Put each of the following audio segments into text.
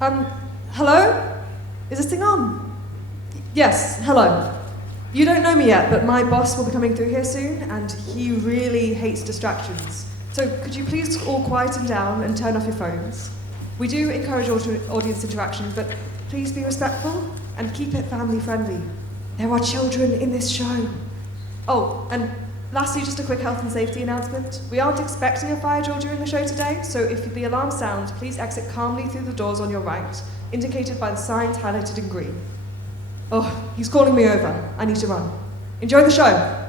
Hello? Is this thing on? Yes, hello. You don't know me yet, but my boss will be coming through here soon, and he really hates distractions. So could you please all quieten down and turn off your phones? We do encourage audience interaction, but please be respectful and keep it family friendly. There are children in this show. Oh, and lastly, just a quick health and safety announcement. We aren't expecting a fire drill during the show today, so if the alarm sounds, please exit calmly through the doors on your right, indicated by the signs highlighted in green. Oh, he's calling me over. I need to run. Enjoy the show.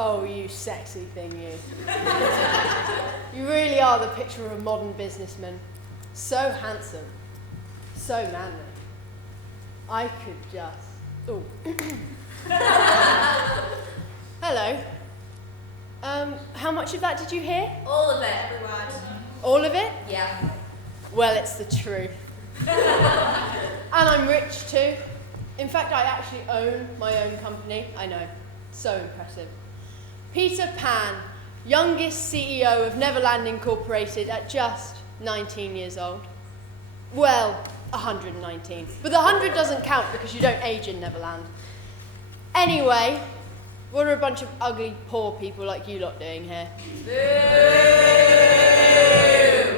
Oh, you sexy thing, you. You really are the picture of a modern businessman. So handsome. So manly. I could just... Oh. Hello. How much of that did you hear? All of it, every word. All of it? Yeah. Well, it's the truth. And I'm rich too. In fact, I actually own my own company. I know. So impressive. Peter Pan, youngest CEO of Neverland Incorporated at just 19 years old. Well, 119. But the 100 doesn't count because you don't age in Neverland. Anyway, what are a bunch of ugly, poor people like you lot doing here? Boo!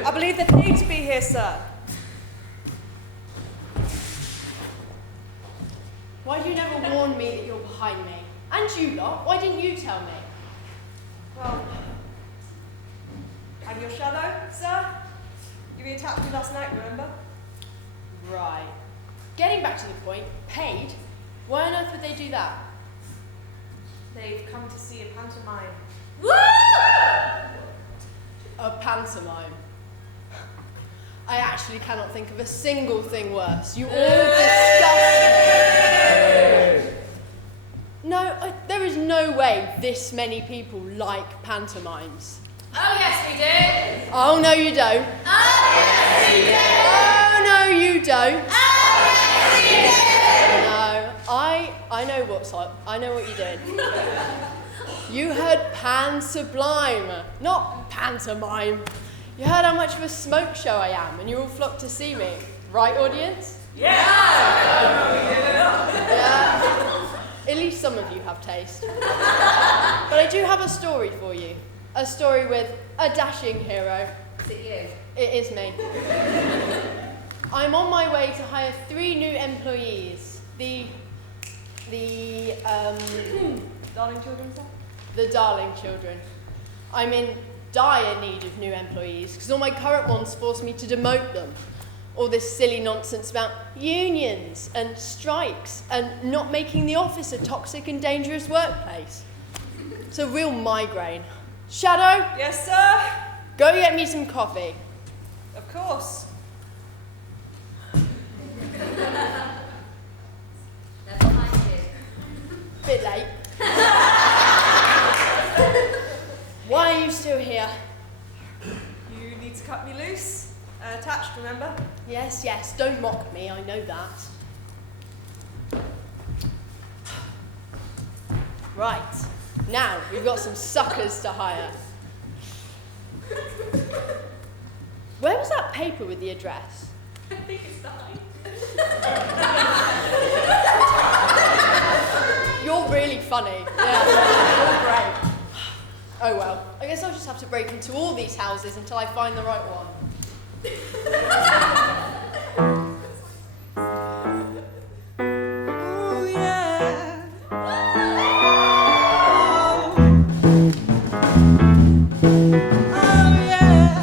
I believe the thing to be here, sir. Why do you never warn me that you're behind me? And you lot, why didn't you tell me? Well, I'm your shadow, sir. You attacked me last night, remember? Right. Getting back to the point, paid? Why on earth would they do that? They've come to see a pantomime. Woo! A pantomime. I actually cannot think of a single thing worse. You all disgust me. No, there is no way this many people like pantomimes. Oh, yes, we do. Oh, no, you don't. Oh, yes, we do. Oh, no, you don't. Oh, yes, No, I know what's up. I know what you did. You heard pan sublime, not pantomime. You heard how much of a smoke show I am, and you all flocked to see me. Right, audience? Yeah. Yeah. At least some of you have taste. But I do have a story for you. A story with a dashing hero. Is it you? It is me. I'm on my way to hire 3 new employees. Darling children, sir? The darling children. I'm in dire need of new employees because all my current ones force me to demote them. All this silly nonsense about unions and strikes and not making the office a toxic and dangerous workplace. It's a real migraine. Shadow, Yes, sir. go get me some coffee. Of course. They're behind you. Bit late. Why are you still here? You need to cut me loose. Attached, remember? Yes, yes, don't mock me, I know that. Right, now we've got some suckers to hire. Where was that paper with the address? I think it's behind. You're really funny. Yeah, you're great. Oh well, I guess I'll just have to break into all these houses until I find the right one. Oh, yeah. Oh, yeah.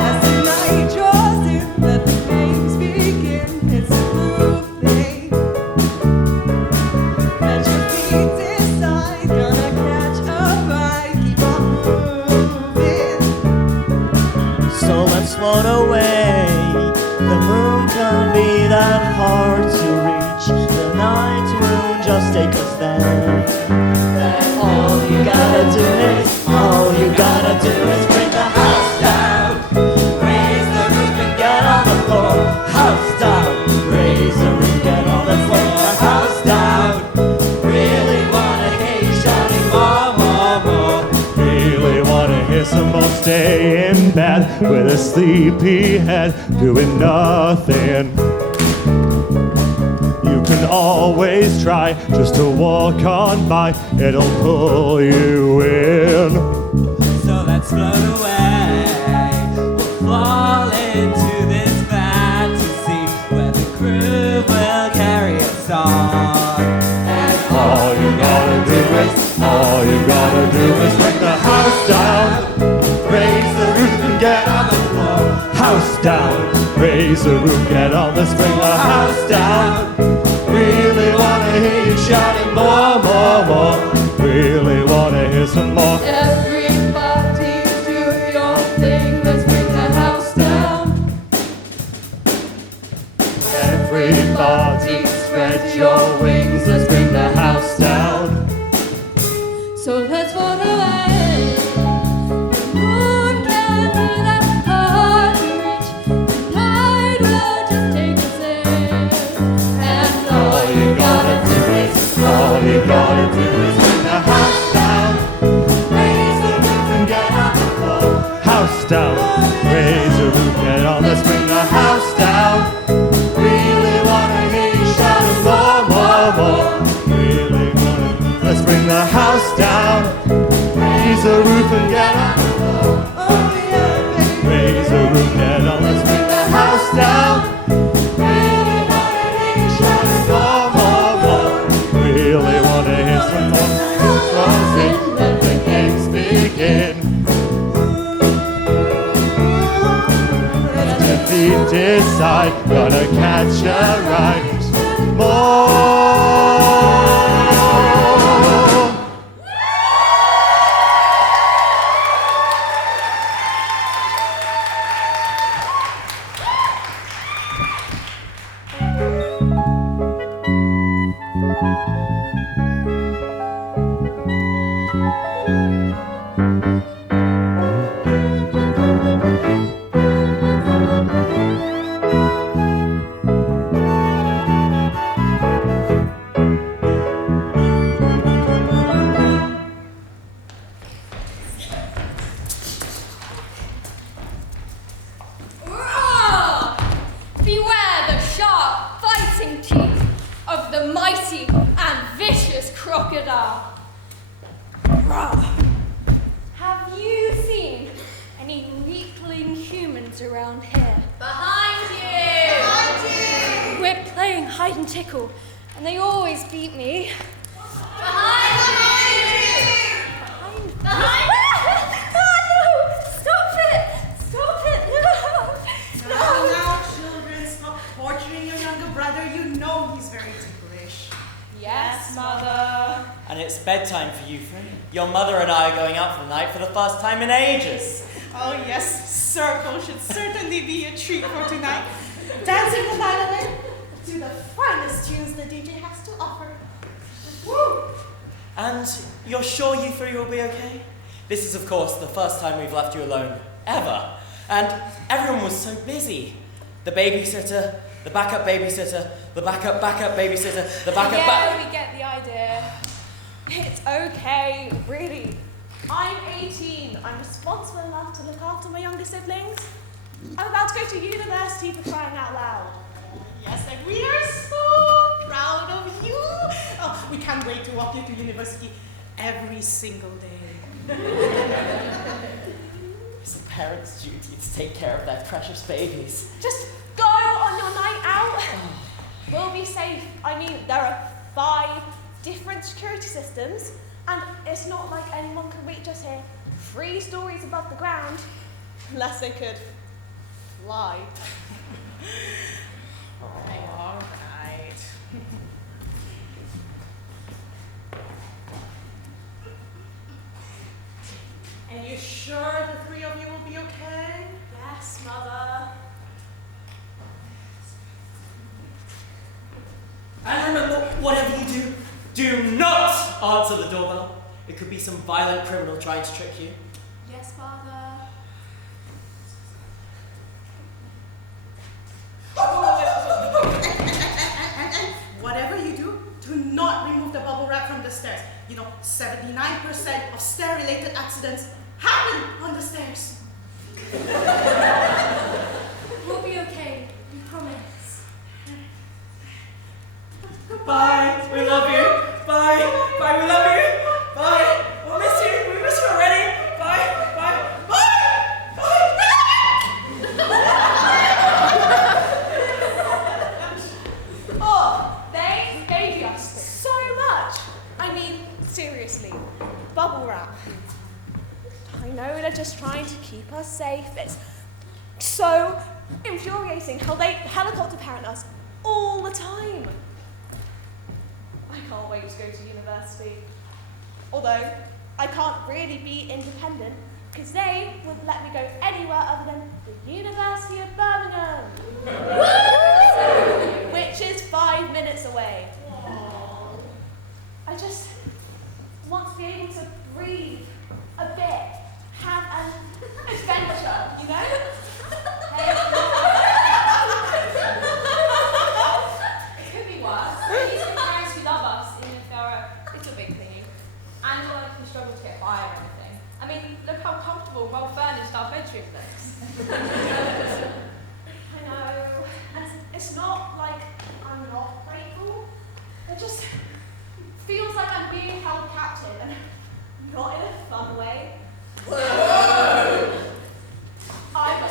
As the night draws in, let the games begin. It's a groove thing. Let your feet decide, gonna catch a ride, keep on moving. So let's float away. The moon can be that hard to reach. The night moon just take us there. And all you gotta do is bring the house down. Raise the roof and get on the floor. House down. Raise the roof, get on the floor. The house down. Really wanna hear you shouting more, more, more. Really wanna hear some more. Stay in bed with a sleepy head, doing nothing. You can always try just to walk on by, it'll pull you in. So let's float away, we'll fall into this fantasy where the groove will carry us on. And all you gotta do is bring the house down. Raise the roof and get on the floor. House down. Raise the roof, get on the spring. The house down. Really wanna hear you shouting more, more, more. Really wanna hear some more. Everybody do your thing, let's bring the house down. Everybody spread your wings. Let's bring the house down. So let's float away. The moon can be that hard to reach. The tide will just take us there. And all you gotta do is bring the house down. Raise the roof and get on the floor. House down. Raise the roof, get on. Let's bring the house down. Really wanna hear you shouting more, more, more. Really wanna. Let's bring the house down. Raise the roof and get on the floor. Oh, yeah, baby. Raise the roof, get on. Let's bring the house down. Really wanna hear you shouting more, more, more. Really wanna hear some more. Frozen, let the games begin. Let your feet decide, gonna catch a ride. More. kids around here. Behind you! We're playing hide and tickle, and they always beat me. Behind you! Behind you! Oh, no! Stop it! Stop it! No! Now, children, stop torturing your younger brother. You know he's very ticklish. Yes, Mother. And it's bedtime for you, Frey. Your mother and I are going out for the night for the first time in ages. Oh yes, Circle should certainly be a treat for tonight. Dancing the night away to the finest tunes the DJ has to offer. Woo! And you're sure you three will be okay? This is, of course, the first time we've left you alone, ever. And everyone was so busy. The babysitter, the backup babysitter, the backup babysitter, the backup Yeah, we get the idea. It's okay, really. I'm 18. I'm responsible enough to look after my younger siblings. I'm about to go to university for crying out loud. Yes, and we are so proud of you. Oh, we can't wait to walk you to university every single day. It's a parent's duty to take care of their precious babies. Just go on your night out. We'll be safe. I mean, there are 5 different security systems, and it's not like anyone can reach us here 3 stories above the ground, unless they could fly. All right. And you sure the 3 of you will be okay? Yes, Mother. And remember, whatever you do, do not answer the doorbell. It could be some violent criminal trying to trick you. Yes, Father. And whatever you do, do not remove the bubble wrap from the stairs. You know, 79% of stair-related accidents happen on the stairs. We'll be okay, we promise. Bye, we love you. Bye, bye, we love you. Bye, we'll miss you. We miss you already. Bye, bye, bye, bye. Oh, they gave us so much. I mean, seriously, bubble wrap. I know they're just trying to keep us safe. It's so infuriating how they helicopter parent us all the time. I can't wait to go to university. Although, I can't really be independent because they wouldn't let me go anywhere other than the University of Birmingham. Which is 5 minutes away. I just want to be able to breathe a bit, have an adventure, you know? It could be worse. These are parents who love us, even if they're a little bit clingy. And not like we struggle to get by or anything. I mean, look how comfortable, well furnished our bedroom looks. I know. And it's not like I'm not grateful. It just feels like I'm being held captive, and not in a fun way. I had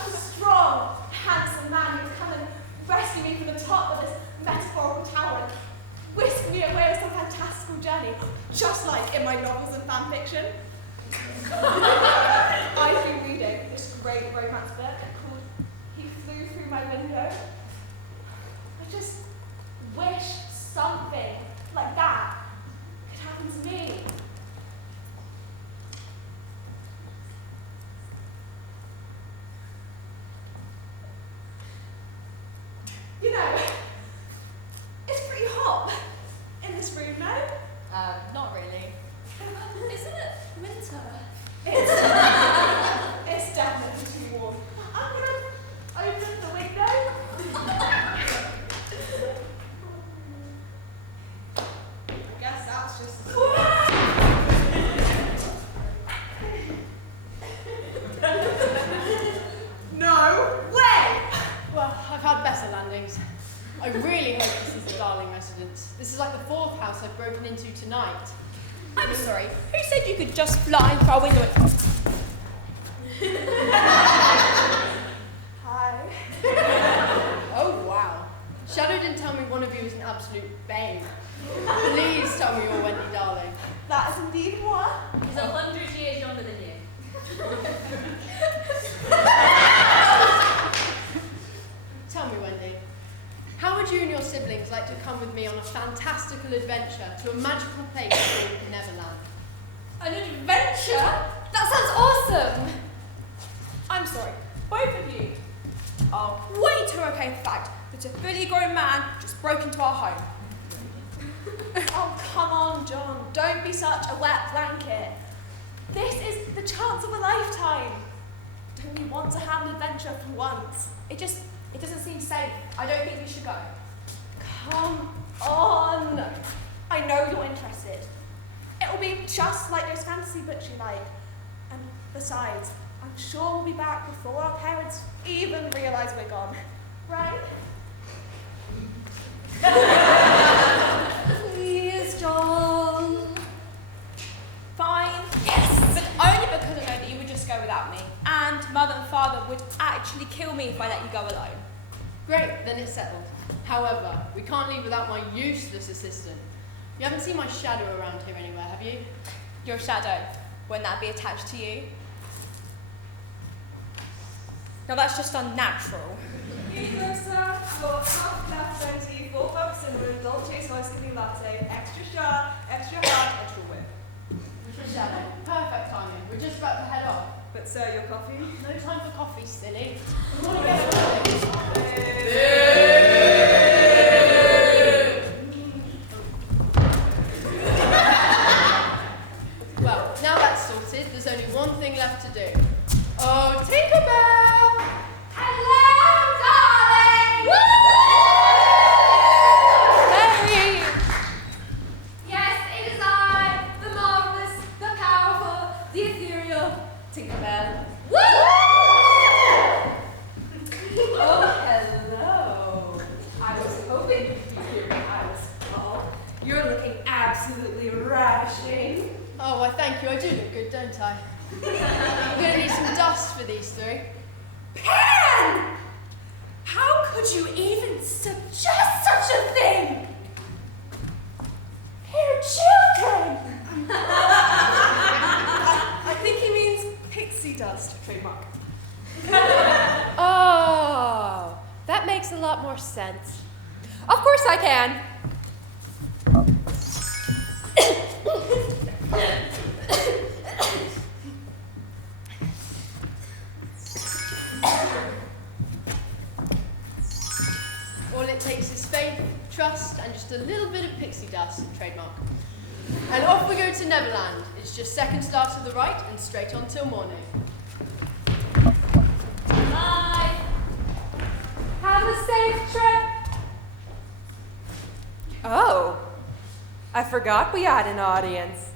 a strong, handsome man who'd come and rescue me from the top of this metaphorical tower and whisk me away on some fantastical journey, just like in my novels and fan fiction. I've been reading this great romance book called He Flew Through My Window. I just wish something like that could happen to me. You know, it's pretty hot in this room, no? Not really. Isn't it winter? It's definitely too warm. I'm gonna open the window. I guess that's just. No way! Well, I've had better landings. I really hope this is the Darling residence. This is like the 4th house I've broken into tonight. I'm sorry. Who said you could just fly through a window? fantastical adventure to a magical place called Neverland. An adventure? That sounds awesome! I'm sorry, both of you are way too okay with the fact that a fully grown man just broke into our home. Oh, come on, John. Don't be such a wet blanket. This is the chance of a lifetime. Don't we want to have an adventure for once? It doesn't seem safe. I don't think we should go. Come on. I know you're interested. It'll be just like those fantasy books you like. And besides, I'm sure we'll be back before our parents even realise we're gone. Right? Please, John. Fine. Yes! But only because I know that you would just go without me. And Mother and Father would actually kill me if I let you go alone. Great, then it's settled. However, we can't leave without my useless assistant. You haven't seen my shadow around here anywhere, have you? Your shadow, wouldn't that be attached to you? No, that's just unnatural. Here, sir, for half latte tea, 4 cups cinnamon, dolce slice cookie latte, extra shot, extra hot, extra whip. Shadow. Perfect timing. We're just about to head off. But sir, your coffee? No time for coffee, silly. Well, now that's sorted, there's only one thing left to do. Oh, Tinkerbell! Hello, darling! Harry! Yes, it is I, the marvelous, the powerful, the ethereal Tinkerbell. Oh, hello. I was hoping you'd be here when I was small. You're looking absolutely ravishing. Oh, I thank you. I do look good, don't I? I'm going to need some dust for these three. Pan! How could you even suggest such a thing? They're children! I think he means pixie dust, trademark. Oh, that makes a lot more sense. Of course I can. All it takes is faith, trust, and just a little bit of pixie dust, trademark. And off we go to Neverland. It's just second start to the right and straight on till morning. Bye. Have a safe trip. Oh, I forgot we had an audience.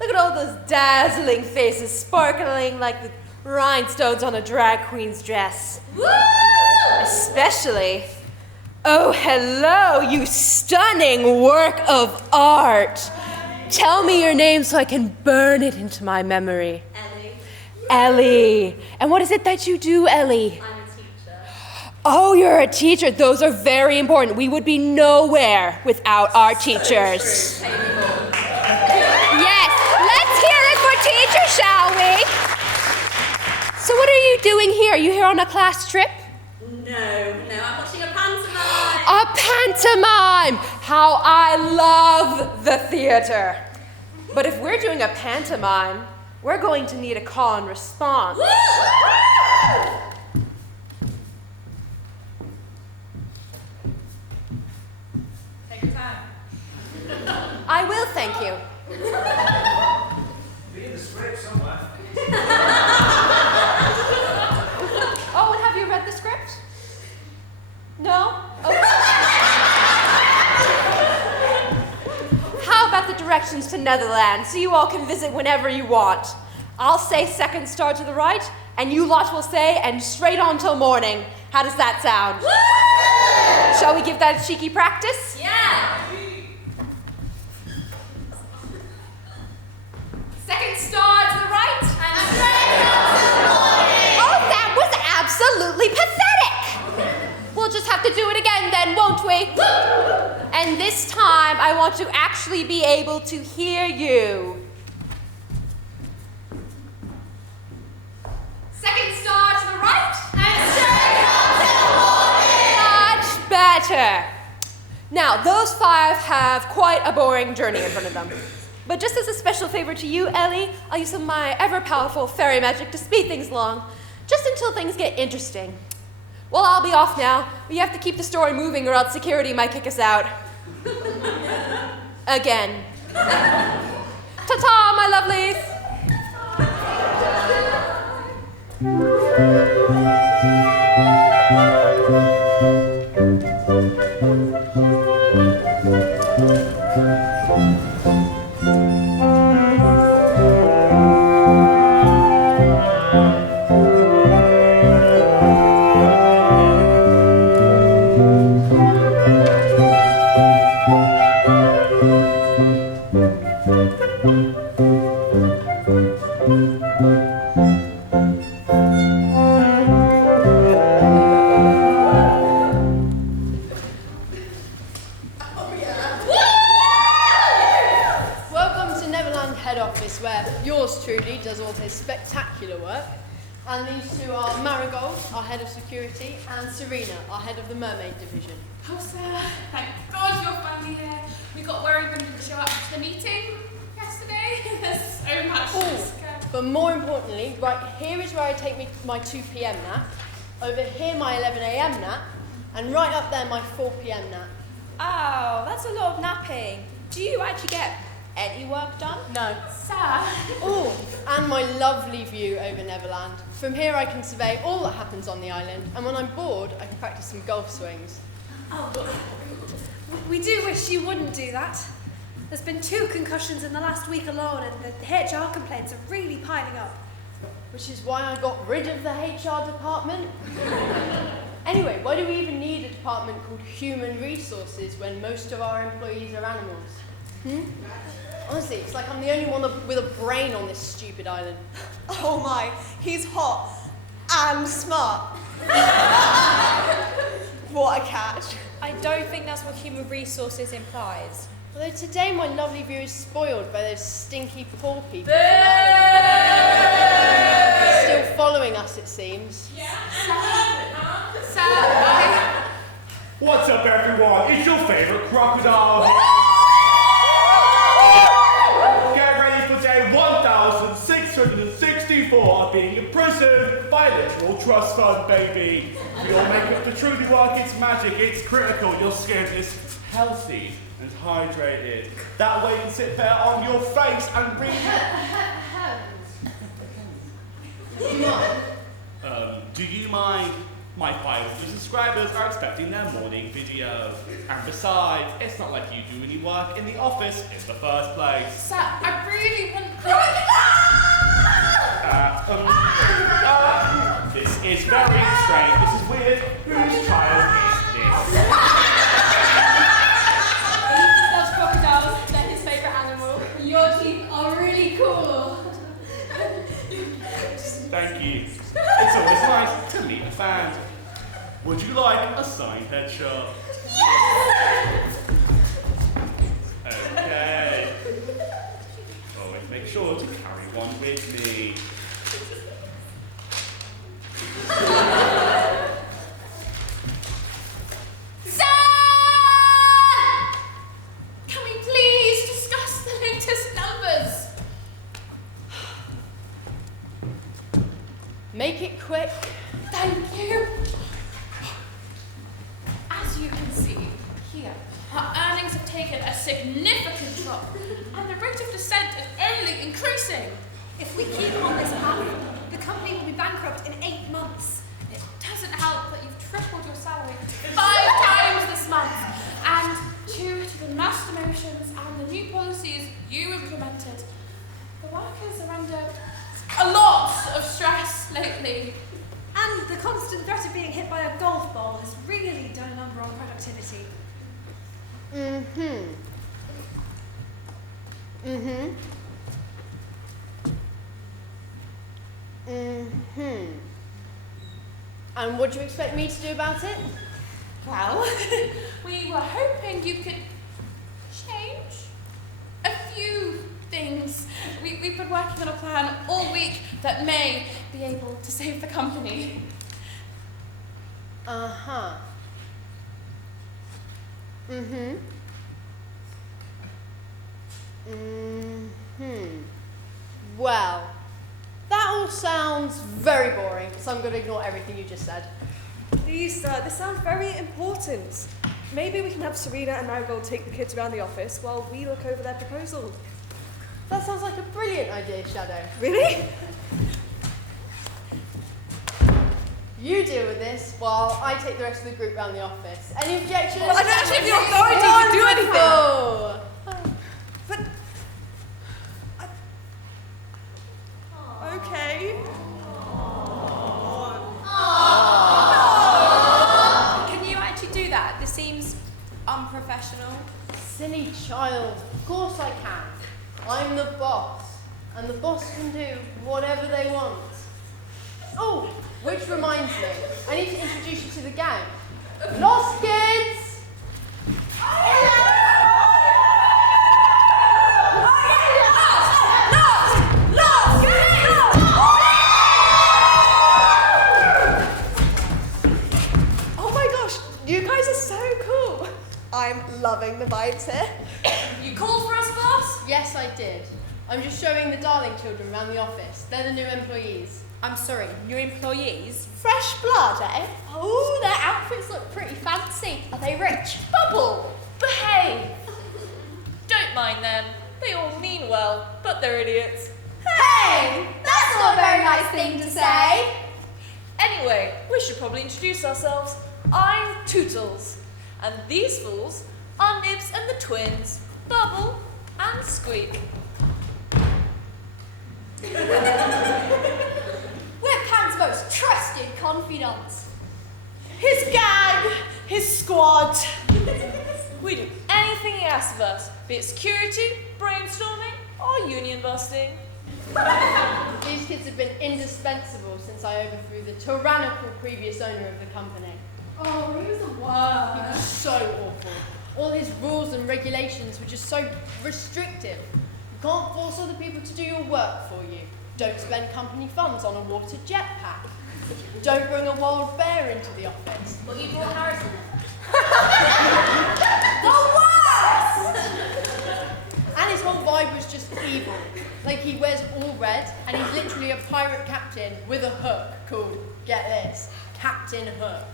Look at all those dazzling faces sparkling like the rhinestones on a drag queen's dress. Woo! Especially, oh, hello, you stunning work of art. Tell me your name so I can burn it into my memory. Ellie. Ellie. And what is it that you do, Ellie? I'm a teacher. Oh, you're a teacher. Those are very important. We would be nowhere without our teachers. Yes, let's hear it for teachers, shall we? So what are you doing here? Are you here on a class trip? No, I'm watching a pantomime. A pantomime! How I love the theater. But if we're doing a pantomime, we're going to need a call and response. Take your time. I will, thank you. Be in the script somewhere. Oh, and have you read the script? No? Okay. How about the directions to Netherlands so you all can visit whenever you want? I'll say second star to the right, and you lot will say and straight on till morning. How does that sound? Woo! Shall we give that a cheeky practice? Yeah. Second star to the right. And straight on to the morning. Oh, that was absolutely pathetic! We'll just have to do it again then, won't we? And this time, I want to actually be able to hear you. Second star to the right. And straight on to the morning. Much better. Now, those 5 have quite a boring journey in front of them. But just as a special favor to you, Ellie, I'll use some of my ever-powerful fairy magic to speed things along, just until things get interesting. Well, I'll be off now. We have to keep the story moving or else security might kick us out. Again. Ta-ta, my lovelies! Welcome to Neverland head office, where yours truly does all this spectacular work. And these 2 are Marigold, our head of security, and Serena, our head of the mermaid division. Oh, sir, thank God you're finally here. We got worried when you didn't show up to the meeting yesterday. There's so much to discuss. But more importantly, right here is where I take my 2 p.m. nap, over here my 11 a.m. nap, and right up there my 4 p.m. nap. Oh, that's a lot of napping. Do you actually get any work done? No. Sir, Oh, and my lovely view over Neverland. From here I can survey all that happens on the island, and when I'm bored, I can practice some golf swings. Oh, we do wish you wouldn't do that. There's been 2 concussions in the last week alone, and the HR complaints are really piling up. Which is why I got rid of the HR department. Anyway, why do we even need a department called Human Resources when most of our employees are animals? Honestly, it's like I'm the only one with a brain on this stupid island. Oh my, he's hot and smart. What a catch. I don't think that's what human resources implies. Although today my lovely view is spoiled by those stinky poor people. Still following us, it seems. What's up, everyone? It's your favorite crocodile. Get ready for day 1664 of being imprisoned by literal trust fund, baby. For your makeup to truly work its magic, it's critical your skin is healthy and hydrated. That way you can sit there on your face and breathe. Do you mind? My 500 subscribers are expecting their morning video. And besides, it's not like you do any work in the office in the first place. sir, I really want. This is very strange. This is weird. Whose child is this? Loves crocodiles. They're his favourite animal. Your teeth are really cool. Thank you. It's always nice to meet a fan. Would you like a signed headshot? Okay. Always make sure to carry one with me. Sir! Can we please discuss the latest numbers? Make it quick. Thank you. As you can see here, our earnings have taken a significant drop, and the rate of descent is only increasing. If we keep on this path, the company will be bankrupt in 8 months. It doesn't help that you've tripled your salary 5 times this month, and due to the mass demotions and the new policies you implemented, the workers are under a lot of stress lately. And the constant threat of being hit by a golf ball has really done a number on productivity. And what do you expect me to do about it? Well, we were hoping you could change a few things. We've been working on a plan all week that may be able to save the company. Well, that all sounds very boring, so I'm going to ignore everything you just said. Please, sir, this sounds very important. Maybe we can have Serena and Marigold take the kids around the office while we look over their proposal. That sounds like a brilliant idea, Shadow. Really? You deal with this while I take the rest of the group around the office. Any objections? Well, I don't actually have the authority to do anything. Wonderful. But... Okay. Can you actually do that? This seems unprofessional. Silly child. Of course I can. I'm the boss. And the boss can do whatever they want. Oh, which reminds me. I need to introduce you to the gang. Lost kids! Oh my gosh, you guys are so cool. I'm loving the vibes here. You called for us, boss? Yes, I did. I'm just showing the Darling children around the office. They're the new employees. I'm sorry, new employees? Fresh blood, eh? Oh, their outfits look pretty fancy. Are they rich? Bubble! Behave! Don't mind them. They all mean well, but they're idiots. Hey! That's not a very nice thing to say. Anyway, we should probably introduce ourselves. I'm Tootles, and these fools are Nibs and the twins, Bubble and Squeak. We're Pan's most trusted confidants. His gang, his squad. We do anything he asks of us, be it security, brainstorming, or union busting. These kids have been indispensable since I overthrew the tyrannical previous owner of the company. Oh, he was the He worst. was so awful. All his rules and regulations were just so restrictive. You can't force other people to do your work for you. Don't spend company funds on a water jetpack. Don't bring a wild bear into the office. But you brought Harrison. And his whole vibe was just evil. Like he wears all red and he's literally a pirate captain with a hook called, get this, Captain Hook.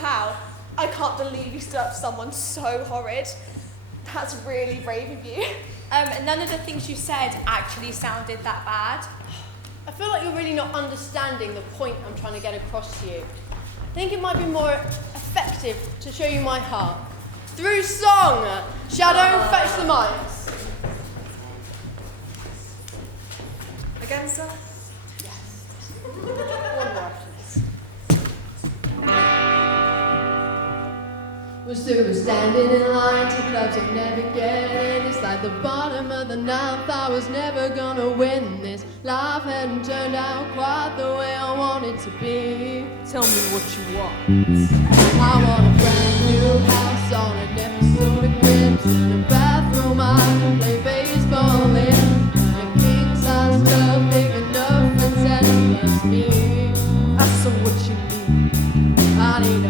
Wow, I can't believe you stood up to someone so horrid. That's really brave of you. None of the things you said actually sounded that bad. I feel like you're really not understanding the point I'm trying to get across to you. I think it might be more effective to show you my heart. Through song! Shadow, fetch the mics. Again, sir? One more after this. Was through standing in line to clubs I'd never get in. It's like the bottom of the ninth, I was never gonna win this. Life hadn't turned out quite the way I wanted to be. Tell me what you want. I want a brand new house on an episode of Cribs. In a bathroom I can play baseball in. And a king-size tub big enough for 10 plus me. That's what you need. I need a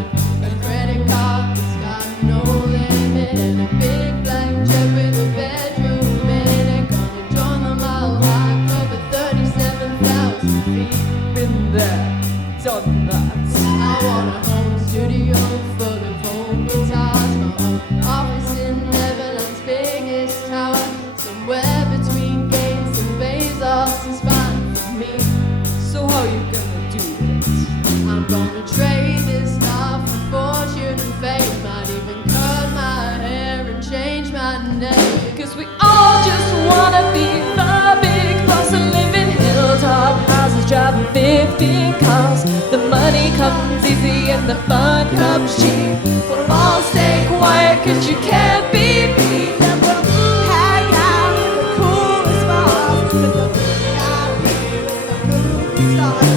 credit card that's got no limit. And a big black jet with a bedroom in it. Gonna join the Mile High Club at 37,000 feet. Been there, done that. I want a home studio full of home guitars. My own office in Neverland's biggest tower. Somewhere between Gates and Bezos is fine for me. So how you gonna do it? I'm gonna trade this stuff for fortune and fame. Might even cut my hair and change my name. Cause we all just wanna be the big boss and live in hilltop houses, driving 15 cars. The money comes easy and the fun comes cheap. We'll all stay quiet cause you can't be beat. And we'll hang out in the coolest bars with the VIP with the movie stars.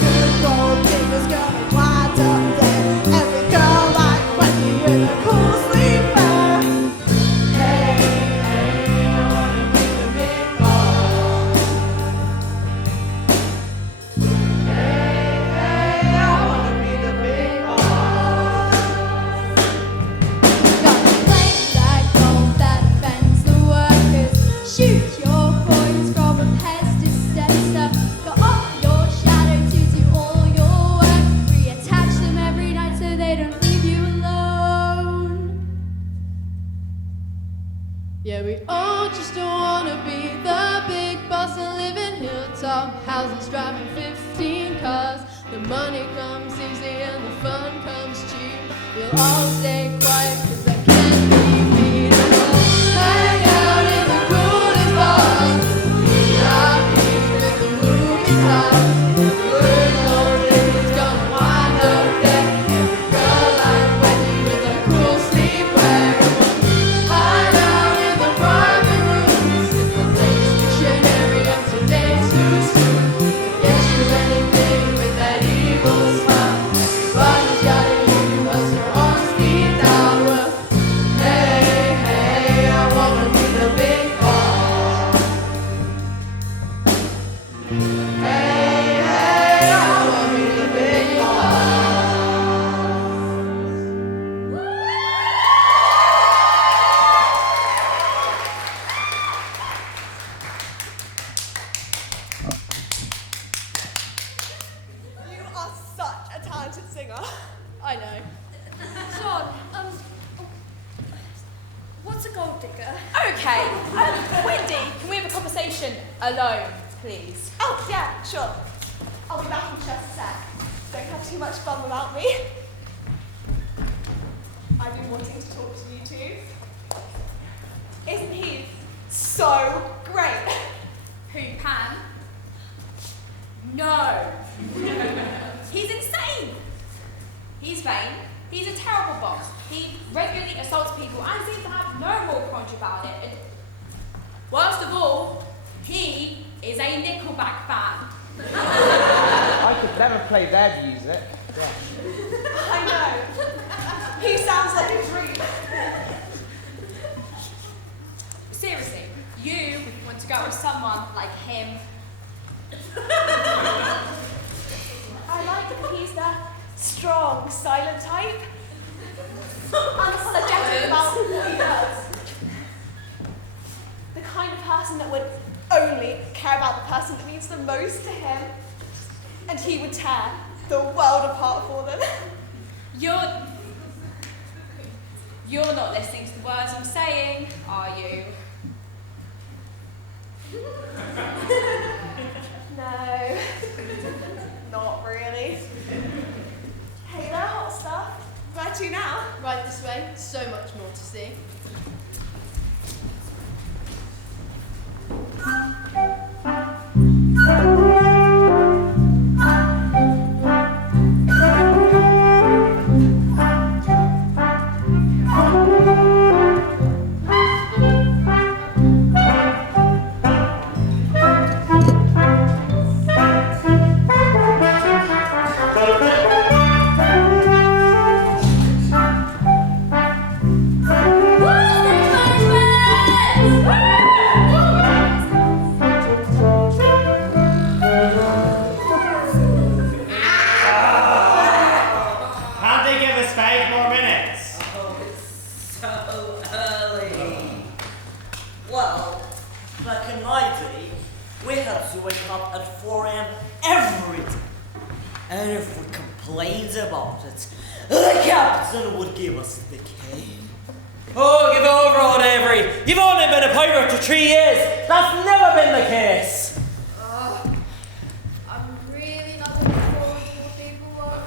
Good gold diggers gonna wind up there. Every girl like Wendy with a cool sleeper. Hey, hey, I wanna be the big boss. Hey, hey, I wanna be the big houses, driving 15 cars. The money comes easy and the fun comes cheap. You'll all stay quiet 'cause I can't be beat. Hang out in the coolest bars, VIPs with the movie stars. Word goes it's gonna wind up there. Every girl like Wendy with a cool sleepwear. Hide out in the private rooms, if the latest dictionary of today's too soon. Get you anything with that evil smile. Everybody's got a union buster on speed dial. Hey, hey, I wanna be the big boss. Hey, hey, I wanna be the big boss. You are such a talented singer. I know. Sean, what's a gold digger? Okay, Wendy, can we have a conversation alone, please? Oh, yeah, sure. I'll be back in just a sec. Don't have too much fun without me. I've been wanting to talk to you two. Isn't he so great? Who, Pan? No. He's insane. He's vain. He's a terrible boss. He regularly assaults people and seems to have no moral crunch about it. And worst of all, he is a Nickelback fan. I could never play their music. I know. He sounds like a dream. Seriously, you want to go with someone like him? I like that he's the strong, silent type. Unapologetic about what he does. The kind of person that would only care about the person that means the most to him. And he would tear the world apart for them. You're not listening to the words I'm saying, are you? No, not really. Hey there, hot stuff. Where to now? Right this way, so much more to see. Can't they give us 5 more minutes? Oh, it's so early. Well, back in my day, we had to wake up at 4 a.m. every day. And if we complained about it, the captain would give us the key. Oh, give over, old Avery. You've only been a pirate for 3 years. That's never been the case. I'm really not looking forward to what people want.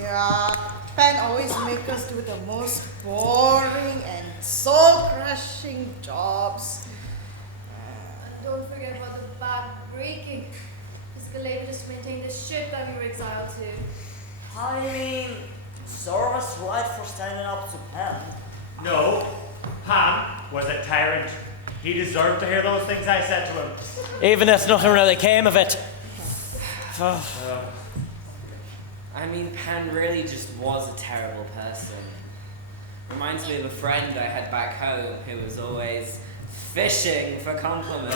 Yeah, Pen always makes us do the most boring and soul-crushing jobs. And don't forget about the back breaking. Physical labor just to maintain the ship that we were exiled to. I mean, serve us right for standing up to Pen. No, Pan was a tyrant. He deserved to hear those things I said to him. Even if nothing really came of it. I mean, Pan really just was a terrible person. Reminds me of a friend I had back home who was always fishing for compliments.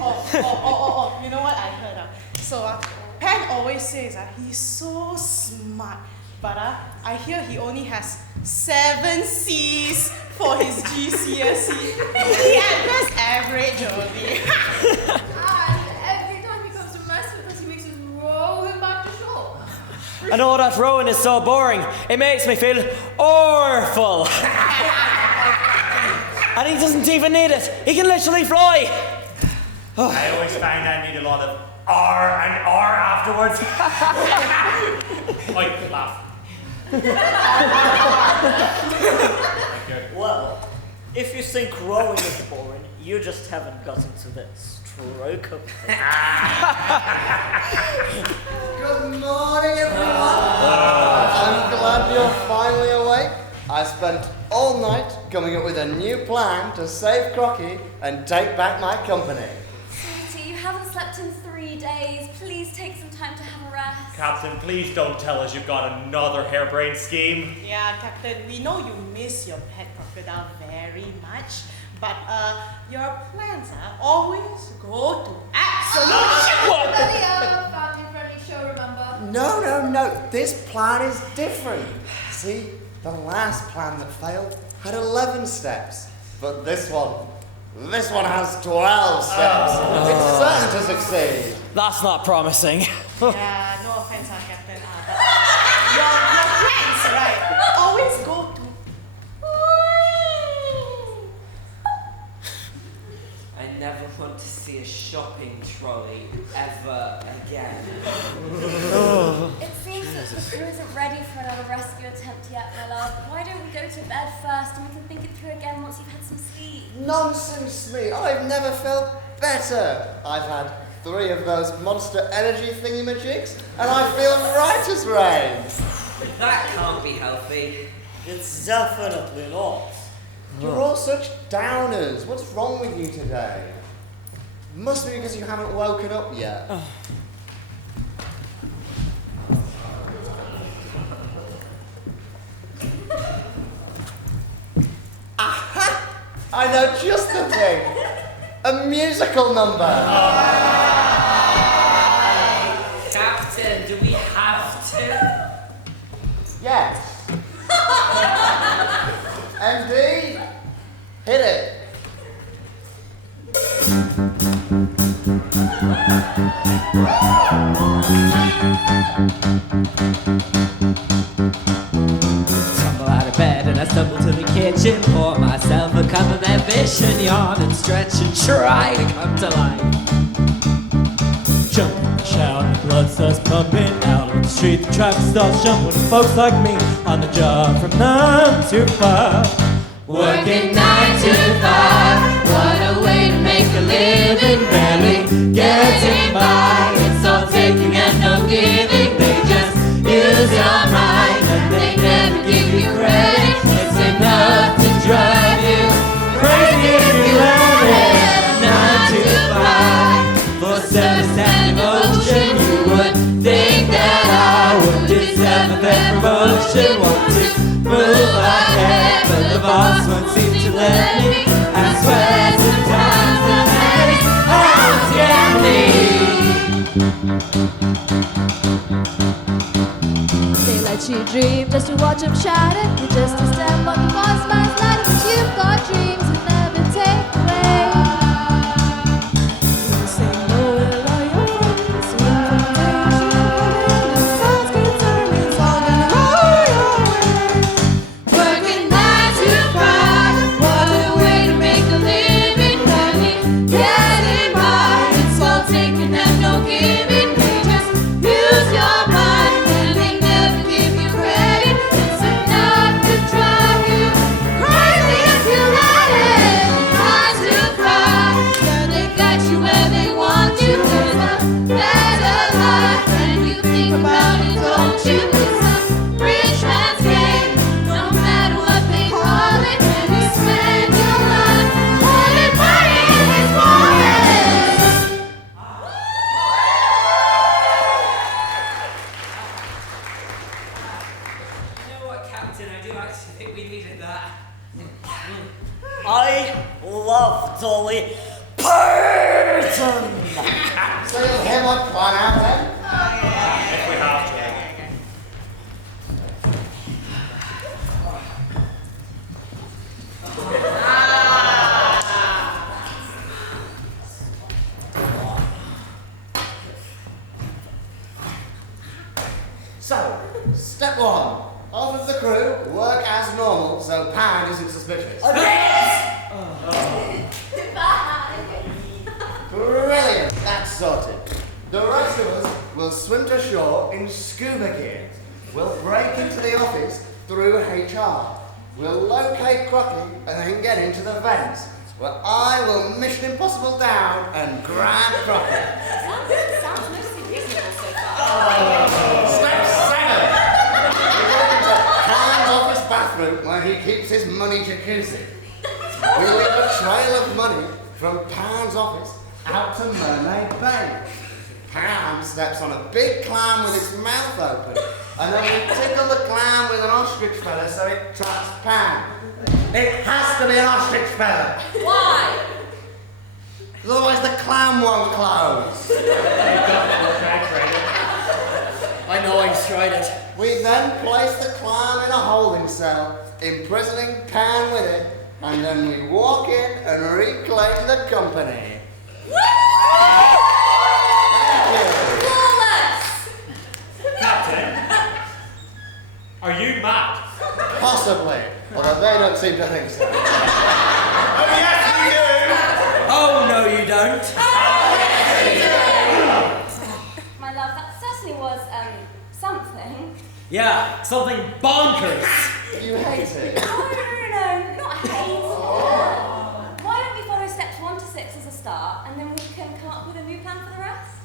Oh, you know what I heard? So, Pen always says he's so smart, but I hear he only has 7 C's for his GCSE. He at best average only. And every time he comes to mess with us, he makes us row him back to shore. I know that rowing is so boring. It makes me feel awful. And he doesn't even need it. He can literally fly. I always find I need a lot of R and R afterwards. Oi, laugh. Thank you. Well, if you think rowing is boring, you just haven't gotten to the stroke of things. Good morning, everyone. I'm glad you're finally awake. I spent all night coming up with a new plan to save Crocky and take back my company. Sweetie, you haven't slept in 3 days. Please take some time to have a rest. Captain, please don't tell us you've got another harebrained scheme. Yeah, Captain, we know you miss your pet crocodile very much, but your plans always go to absolute family-friendly show, remember? No. This plan is different. See, the last plan that failed had 11 steps, but this one has 12 steps. It's certain to succeed. That's not promising. Yeah, no offense, Captain. But your plans, right, always go to. I never want to see a shopping trolley ever again. It seems that the crew isn't ready for another rescue attempt yet, my love. Why don't we go to bed first and we can think it through again once you've had some sleep? Nonsense, me. I've never felt better. I've had 3 of those monster energy thingy-majigs, and I feel right as rain. That can't be healthy. It's definitely not. You're all such downers. What's wrong with you today? Must be because you haven't woken up yet. Aha! I know just the thing. A musical number. Captain, do we have to? Yes. MD, hit it. Tumble out of bed and I stumble to the kitchen, pour myself a cup of ambition, yawn and stretch and try to come to life. Jump in the shower and the blood starts pumping. Out on the street, the traffic starts jumping. Folks like me on the job from 9 to 5. Working 9 to 5, what a way to make a living. Barely getting by, it's all taking and no giving. They just use your mind and they never give you credit. It's enough to drive you crazy if you let it. 9 to 5, for service and emotion. You would think that I would deserve a fair promotion. Want to move ahead, but the boss won't seem to let me. I swear sometimes the headaches out to get me. They let you dream just to watch them shatter. You're just a step on the boss man's ladder, but you've got dreams that never take away. You say no to all your friends, when temptation comes in and thoughts keep turning, falling all your way. Working 9 to 5, what a way to make a living. Barely getting by, it's all taking and no giving. They just use your mind and they never give you credit. It's enough to drive you crazy if you let it. 9 to 5, then they got you where they want you. There's a better life and you think about it, don't you? It's a rich man's game, no matter what they call it. And you spend your life putting money in his wallet. You know what, Captain? I do actually think we needed that. I love Dolly Parton. So you'll hear my plan out then? If we have to. So, step 1. All of the crew work as normal, so Pan isn't suspicious. Bye. Great! sorted. The rest of us will swim to shore in scuba gear. We'll break into the office through HR. We'll locate Crocky and then get into the vents, where I will Mission Impossible down and grab Crocky. Sounds mostly reasonable so far. Step 7. We're going to Pan's office bathroom where he keeps his money jacuzzi. We leave a trail of money from Pan's office out to Mermaid Bay. Pan steps on a big clam with its mouth open, and then we tickle the clam with an ostrich feather so it traps Pan. It has to be an ostrich feather. Why? Because otherwise the clam won't close. I know I tried it. We then place the clam in a holding cell, imprisoning Pan with it, and then we walk in and reclaim the company. Captain, are you mad? Possibly, although they don't seem to think so. Oh, yes, you do! Oh, no, you don't. My love, that certainly was, something. Yeah, something bonkers. You hate it? No, not hate. Why don't we follow steps 1 to 6 as a start, and then we can come up with a new plan for the rest?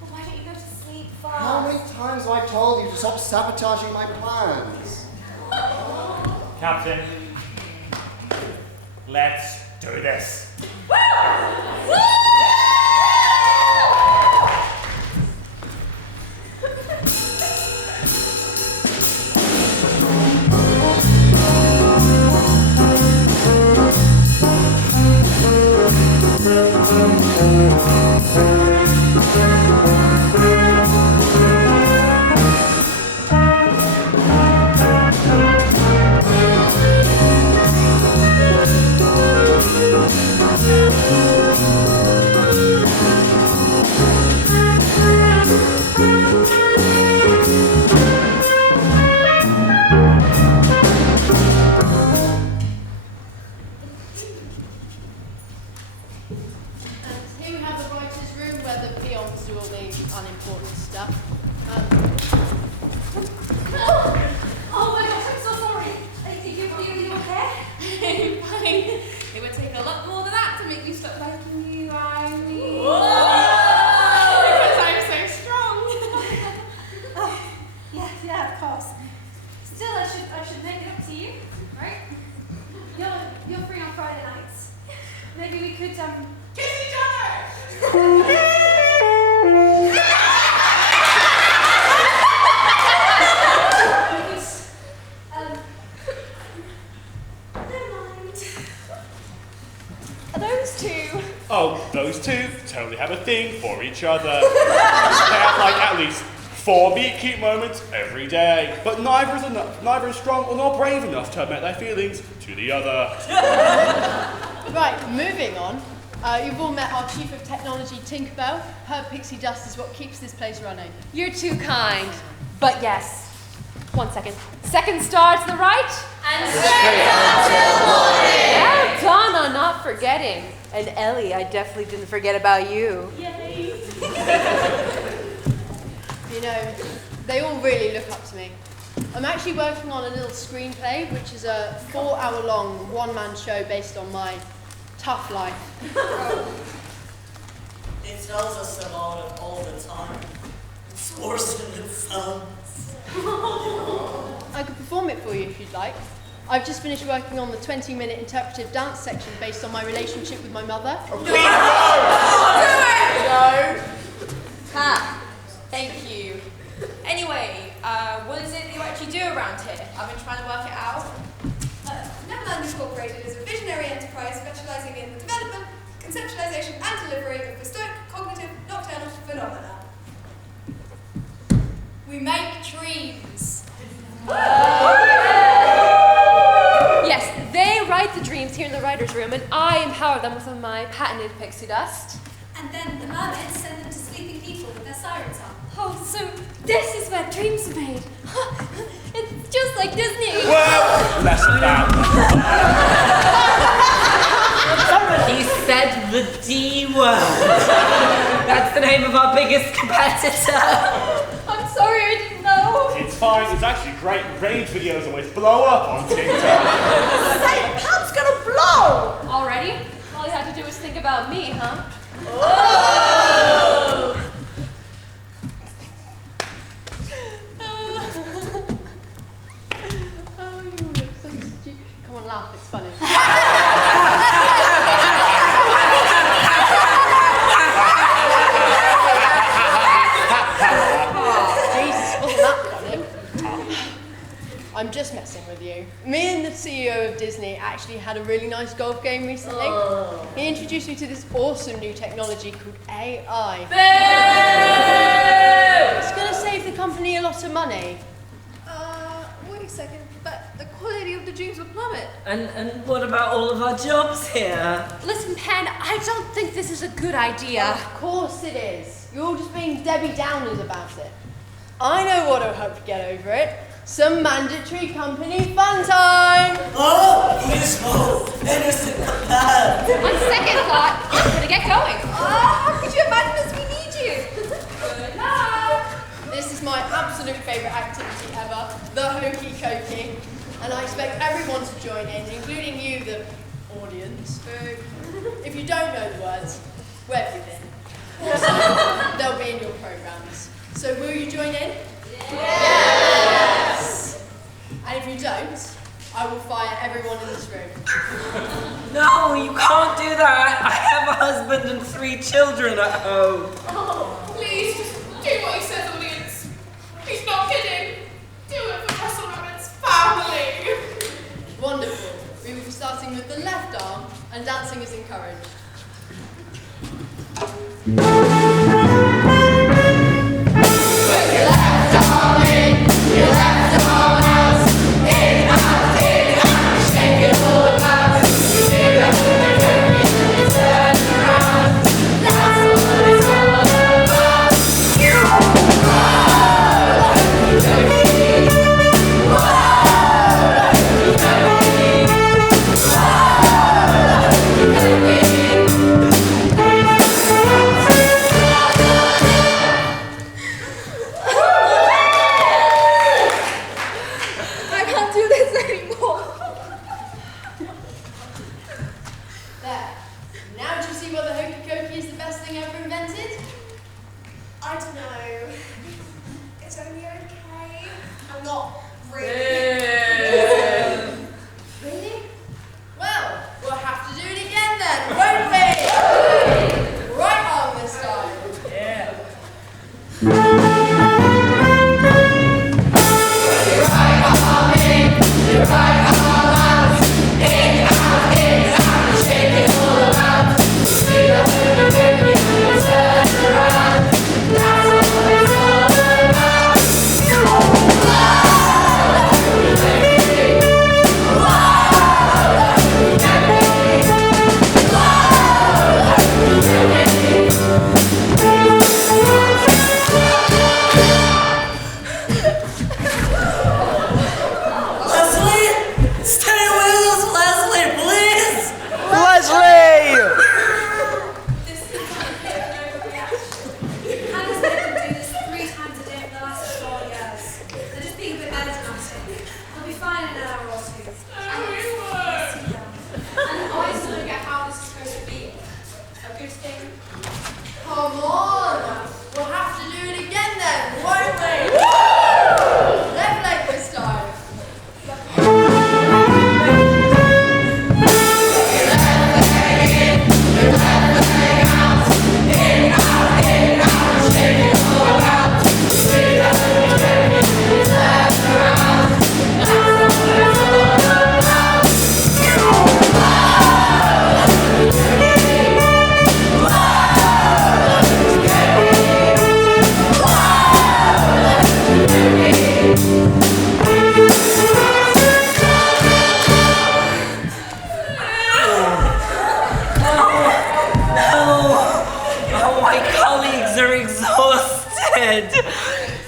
Or why don't you go to sleep fast? How many times have I told you to stop sabotaging my plans? Captain, let's do this. Here we have the writer's room where the peons do all the unimportant stuff. Oh my gosh, I'm so sorry. Are you okay? Fine. It would take a lot more than that to make me stop liking you, I mean. Because I'm so strong. Yeah, of course. Still, I should make it up to you, right? You're free on Friday nights. Maybe we could, Kiss each other! never mind. Those two. Oh, those two totally have a thing for each other. They have like at least 4 meet-cute moments every day, but neither is strong or nor brave enough to admit their feelings to the other. Right, moving on. You've all met our Chief of Technology, Tinkerbell. Her pixie dust is what keeps this place running. You're too kind. But yes. 1 second. Second star to the right. And straight until morning. Well done on not forgetting. And Ellie, I definitely didn't forget about you. Yay. You know, they all really look up to me. I'm actually working on a little screenplay, which is a 4-hour-long one-man show based on my tough life. It tells us about it all the time. It's worse than it sounds. I could perform it for you if you'd like. I've just finished working on the 20-minute interpretive dance section based on my relationship with my mother. No. Ha. Thank you. Anyway, what is it that you actually do around here? I've been trying to work it out. Neverland Incorporated is a visionary enterprise specializing in the development, conceptualization, and delivery of bespoke, cognitive, nocturnal phenomena. We make dreams. Yes, they write the dreams here in the writer's room, and I empower them with some of my patented pixie dust. And then the mermaids send them to sleeping people with their sirens on. Oh, so this is where dreams are made. It's just like Disney. Well, less than that. He said the D word. That's the name of our biggest competitor. I'm sorry, I didn't know. It's fine, it's actually great. Rage videos always blow up on TikTok. Say, Pam's gonna blow! Already? All you had to do was think about me, huh? Oh! Oh, you look so stupid. Come on, laugh, it's funny. Jesus, wasn't that funny? I'm just messing with you. Me and the CEO of Disney actually had a really nice golf game recently. He introduced me to this awesome new technology called AI. It's going to save the company a lot of money. Wait a second, but the quality of the dreams will plummet. And what about all of our jobs here? Listen, Pen, I don't think this is a good idea. Of course it is. You're all just being Debbie Downers about it. I know what will help you get over it. Some mandatory company fun time! Oh, useful, innocent compared. On second thought, I'm gonna get going. How could you imagine us? We need you. Good luck! This is my absolute favourite activity ever, the Hokey Cokey. And I expect everyone to join in, including you, the audience. If you don't know the words, where have you been? Also, they'll be in your programmes. So will you join in? Yes! And if you don't, I will fire everyone in this room. No, you can't do that. I have a husband and 3 children at home. Please, just do what he says, audience. He's not kidding. Do it for Russell Rabbit's family. Wonderful. We will be starting with the left arm, and dancing is encouraged.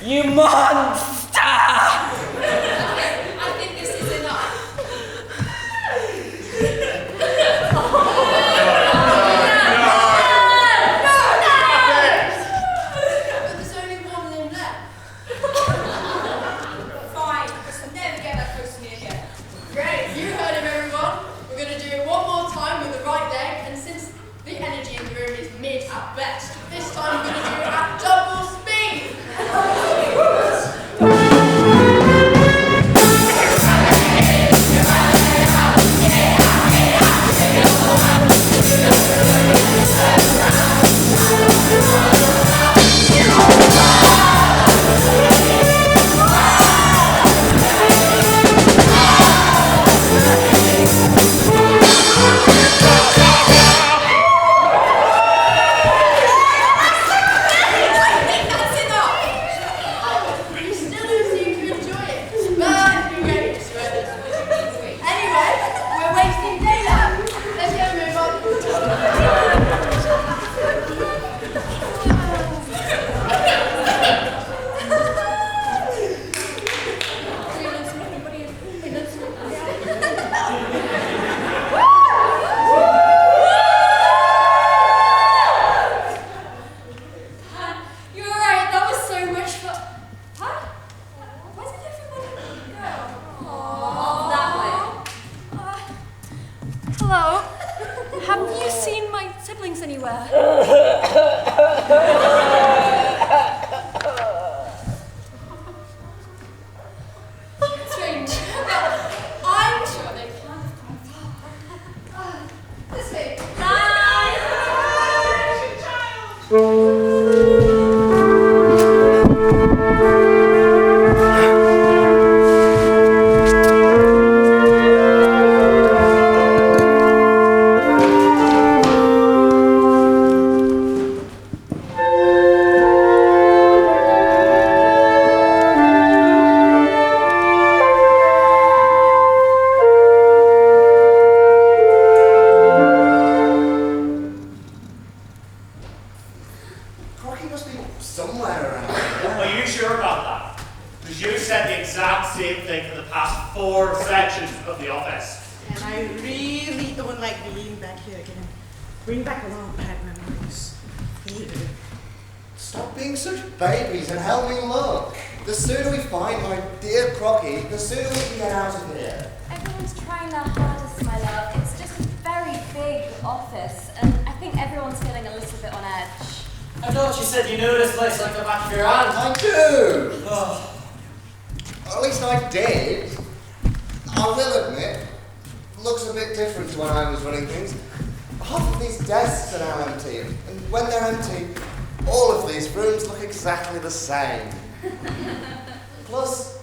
You monster! I think this is enough. at best. This time I'm going to do it at double speed. You're right, that was so much fun. Huh? Why did everybody go? That way. Hello. Have you seen my siblings anywhere? Strange. I'm sure they can. This way. Crocky must be somewhere around here. Are you sure about that? Because you said the exact same thing for the past 4 sections of the office. And I really don't like being back here again. Bring back a lot of bad memories. Stop being such babies and help me look. The sooner we find my dear Crocky, the sooner we can get out of here. Everyone's trying their hardest, my love. It's just a very big office, and I think everyone's feeling a little bit on edge. I thought you said you knew this place like the back of your hand. I do! At least I did. I will admit, looks a bit different to when I was running things. Half of these desks are now empty, and when they're empty, all of these rooms look exactly the same. Plus,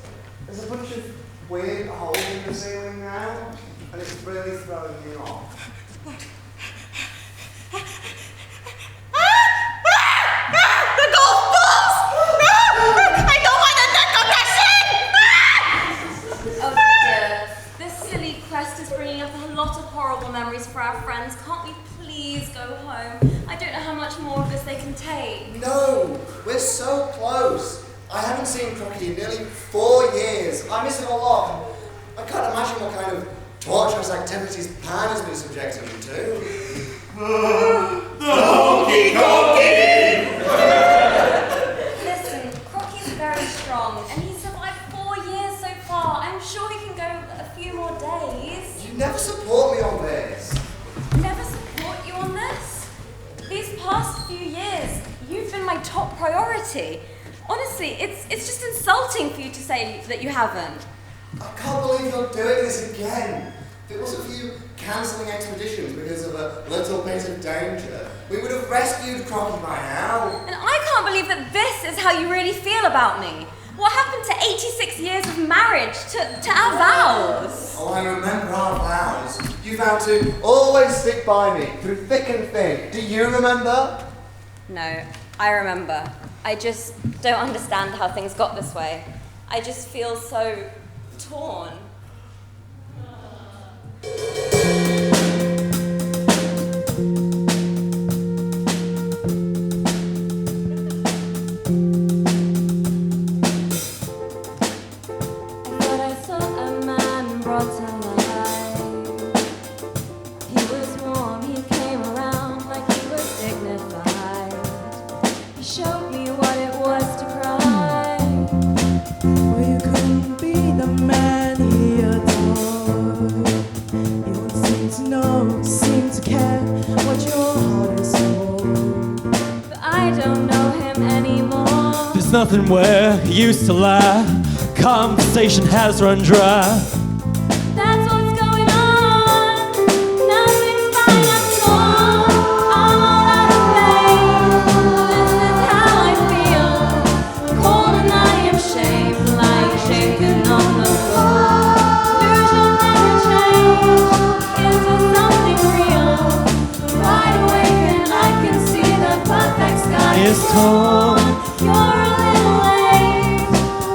there's a bunch of weird holes in the ceiling now, and it's really throwing me off. The golf balls! I don't want a deck of Oh dear, this silly quest is bringing up a lot of horrible memories for our friends. Can't we please go home? I don't know how much more of this they can take. No, we're so close. I haven't seen Crocky in nearly 4 years. I miss him a lot. I can't imagine what kind of torturous activities Pan has been subjecting him to. The Hokey Cokey! Listen, Crocky's very strong, and he's survived 4 years so far. I'm sure he can go a few more days. You never support me on this. Never support you on this? These past few years, you've been my top priority. Honestly, it's just insulting for you to say that you haven't. I can't believe you're doing this again. If it wasn't for you cancelling expeditions because of a little bit of danger, we would have rescued Crocky by now. And I can't believe that this is how you really feel about me. What happened to 86 years of marriage, to our vows? Oh, I remember our vows. You vowed to always stick by me through thick and thin. Do you remember? No, I remember. I just don't understand how things got this way. I just feel so torn. Well, you couldn't be the man he adored. You won't see There's nothing where you used to lie. Conversation has run dry. That's what's going on. Nothing's fine at all. I'm all out of faith. This is how I feel. Cold and I am shamed, like shaken on the floor. Illusion never changed into something real. Wide awake and I can see the perfect sky Is torn. You're a little late.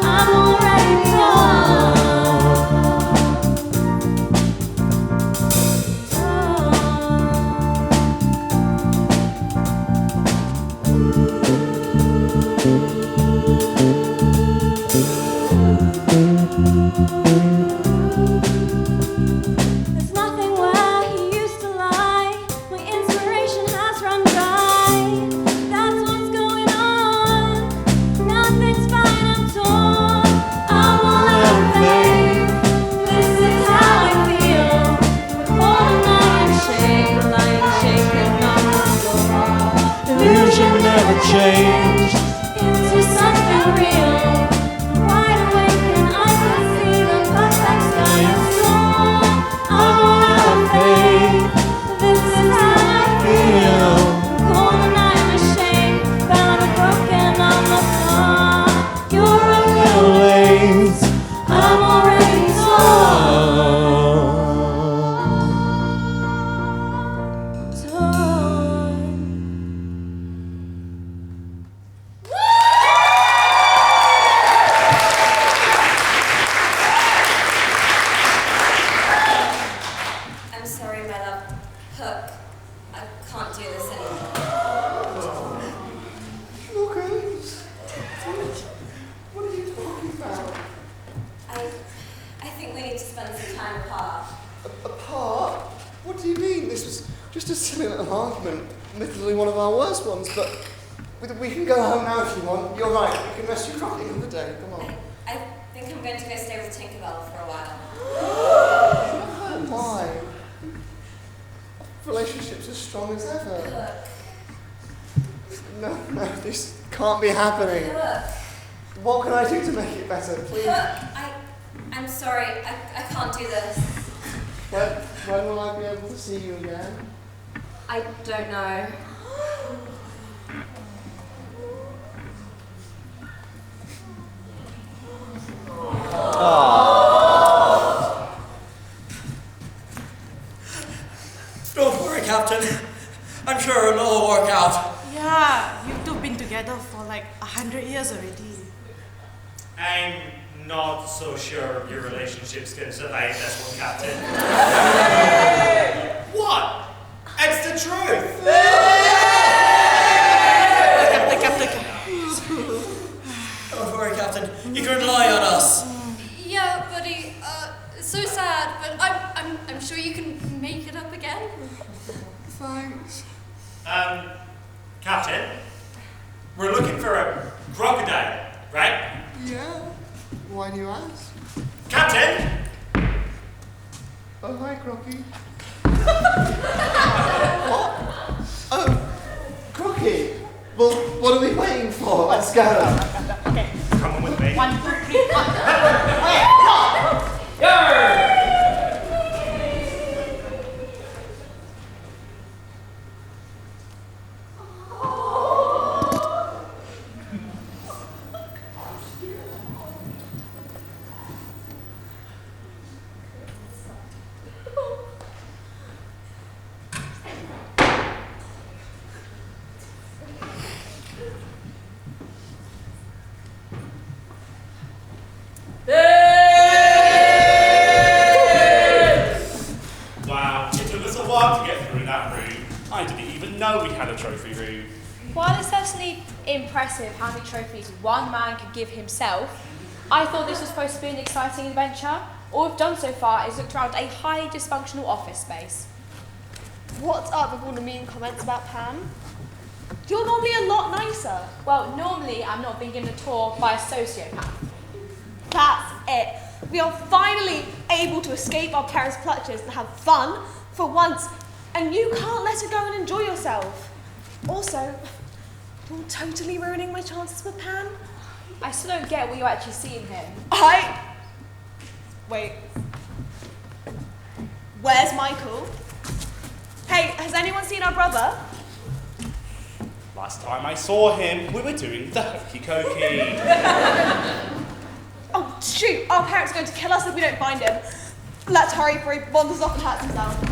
I'm already torn. There's nothing where he used to lie. My inspiration has run dry. That's what's going on. Nothing's fine, I'm torn. I'm all out of faith. This is how I feel. Cold and I am shaken, like shaken on the floor. Illusion never changed. Into something real. Wide awake and I can see the perfect sky is torn. I'm all out of faith. This is how I feel. Cold and I'm ashamed, bound and broken on the floor. You're a little late. I'm already torn. I'm sorry, my love. Hook, I can't do this anymore. What are you talking about? I think we need to spend some time apart. Apart? What do you mean? This was just a silly little argument. Admittedly one of our worst ones, but we can go home now if you want. You're right, you can rest your cracking another day. Come on. I think I'm going to go stay with Tinkerbell for a while. Why? Relationships as strong as ever. Hook. No, this can't be happening. Hook. What can I do to make it better, please? Hook, I'm sorry, I can't do this. When will I be able to see you again? I don't know. Don't worry, Captain. I'm sure it'll all work out. Yeah, you two been together for like 100 years already. I'm not so sure your relationships can survive this one, Captain. What? It's the truth! Don't worry, Captain. You can rely on us. Yeah, buddy. So sad, but I'm sure you can make it up again. Thanks. Captain, we're looking for a crocodile, right? Yeah. Why do you ask? Captain! Oh, hi, Crocky. What? Oh, Crocky. Well, what are we waiting for? Let's go. Okay. Come on with me. 1, 2, 3, 1. Wow, it took us a while to get through that room. I didn't even know we had a trophy room. While it's certainly impressive how many trophies one man could give himself, I thought this was supposed to be an exciting adventure. All we've done so far is looked around a highly dysfunctional office space. What's up with all the mean comments about Pam? You're normally a lot nicer. Well, normally I'm not being given a tour by a sociopath. That's it. We are finally able to escape our parents' clutches and have fun for once, and you can't let her go and enjoy yourself. Also, you're totally ruining my chances with Pam. I still don't get what you're actually seeing him. Wait. Where's Michael? Hey, has anyone seen our brother? Last time I saw him, we were doing the hokey cokey. Oh, shoot! Our parents are going to kill us if we don't find him. Let's hurry before he wanders off and hurts himself.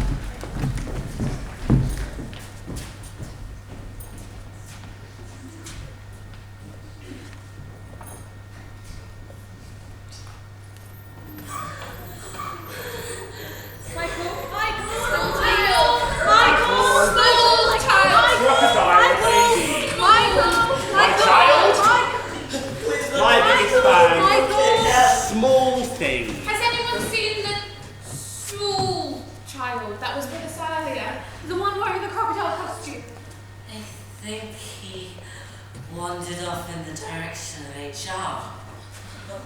Small thing. Has anyone seen the small child that was with us earlier? The one wearing the crocodile costume? I think he wandered off in the direction of HR. But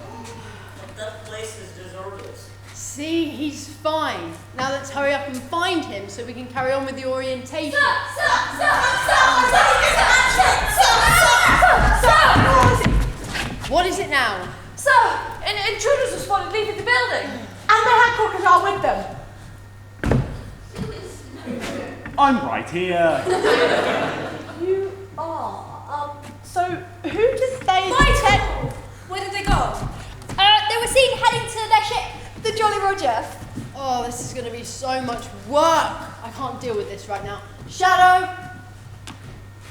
that place is deserted. See, he's fine. Now let's hurry up and find him so we can carry on with the orientation. What is it now? Sir, intruders were spotted leaving the building. And they had crocodile with them. I'm right here. You are. So who did they Michael! Where did they go? They were seen heading to their ship, The Jolly Roger. Oh, this is going to be so much work. I can't deal with this right now. Shadow!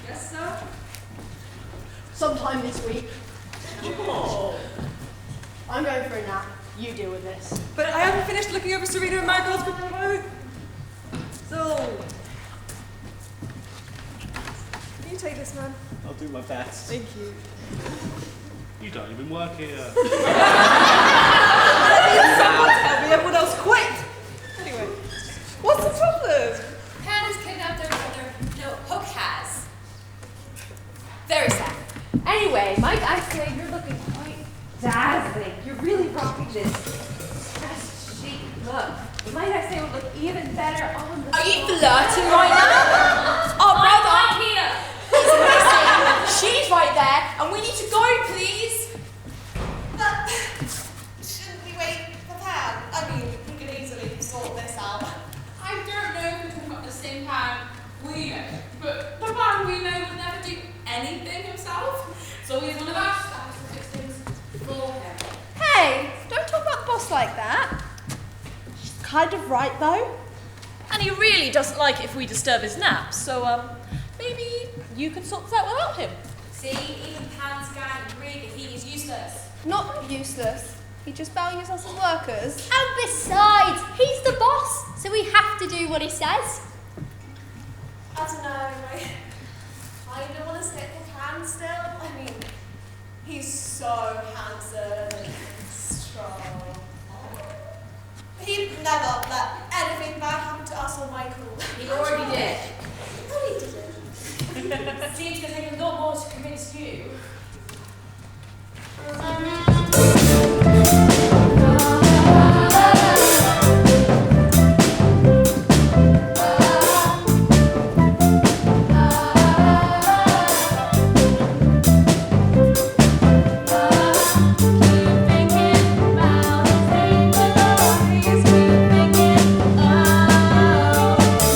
Yes, sir? Sometime this week. I'm going for a nap. You deal with this. But I haven't finished looking over Serena and Marigold's proposal. So, can you take this, man? I'll do my best. Thank you. You don't even work here. Someone tell me everyone else quit. Anyway, what's the problem? Pan has kidnapped their brother. No, Hook has. Very sad. Anyway, Mike, I say you're looking quite dazzling. You're really rocking this dress chic look. Might I say it would look even better on the Are you floor. flirting right now? Our brother here. is missing. She's right there, and we need to go, please. But shouldn't we wait for Pan? I mean, we could easily sort this out. I don't know if we're talking about the same Pan we know, but the Pan we know would never do anything himself. So he's one of us that has to fix things for him. Hey, don't talk about the boss like that. She's kind of right though. And he really doesn't like it if we disturb his nap, so maybe you can sort this out without him. See, even Pan's gang agree that he is useless. Not useless. He just values us as workers. And besides, he's the boss, so we have to do what he says. I don't know, I don't want to stick with Pan still. I mean, he's so handsome and strong. He'd never let anything bad happen to us or Michael. He already did. No, he didn't. Seems to take a lot more to convince you.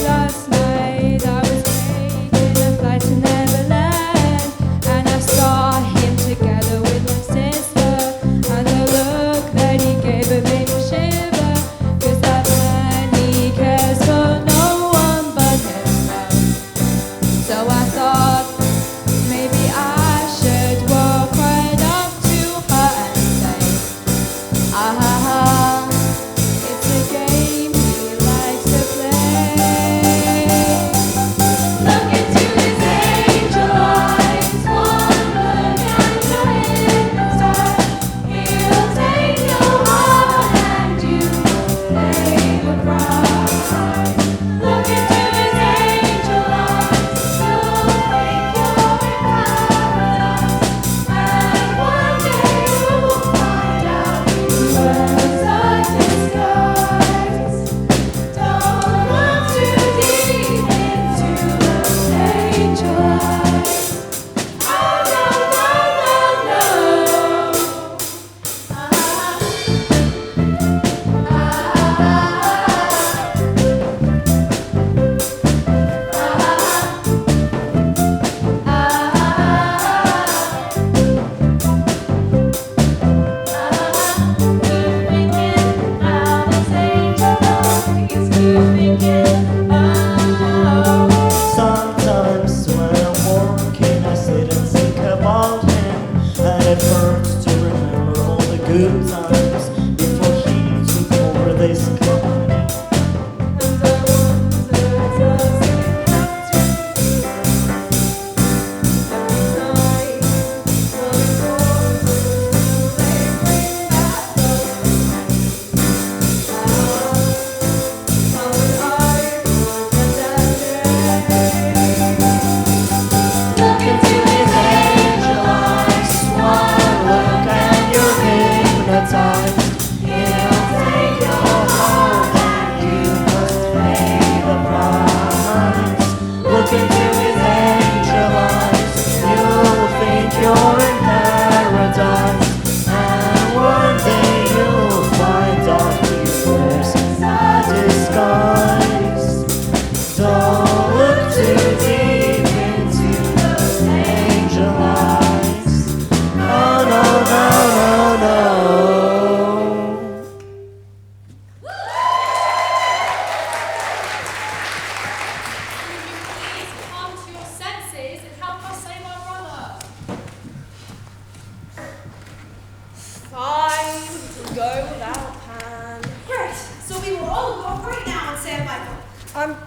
Last night I was taking a flight to Neverland, and I saw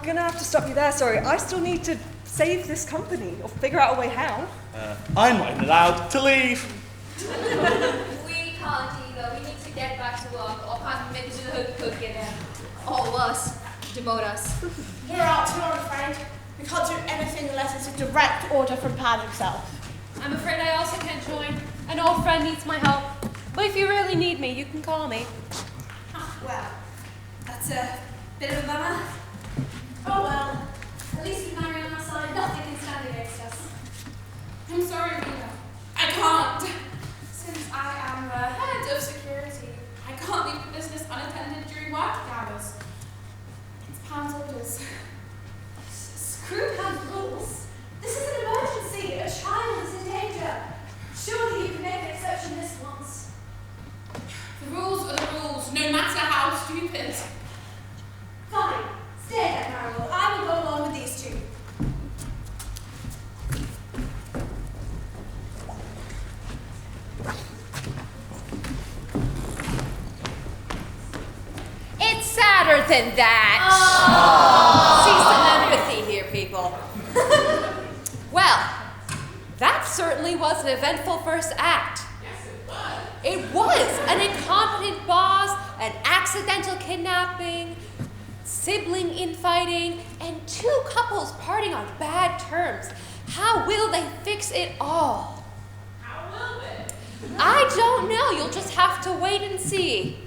gonna have to stop you there, sorry. I still need to save this company, or figure out a way how. I'm not even allowed to leave. We can't either. We need to get back to work or can't make the cooking. Or worse, demote us. We're out too, I'm afraid. We can't do anything unless it's a direct order from Pan himself. I'm afraid I also can't join. An old friend needs my help. But if you really need me, you can call me. Well, that's a bit of a bummer. Oh well. At least with Mary on our side, nothing can stand against us. I'm sorry, Rita. I can't. Since I am the head of security, I can't leave the business unattended during working hours. It's Pan's orders. Screw Pan's rules. This is an emergency. A child is in danger. Surely you can make an exception this once. The rules are the rules, no matter how stupid. Fine. Stay there, Marvel. I will go along with these two. It's sadder than that. See some empathy here, people. Well, that certainly was an eventful first act. It was an incompetent boss, an accidental kidnapping, sibling infighting, and two couples parting on bad terms. How will they fix it all? How will they? I don't know. You'll just have to wait and see.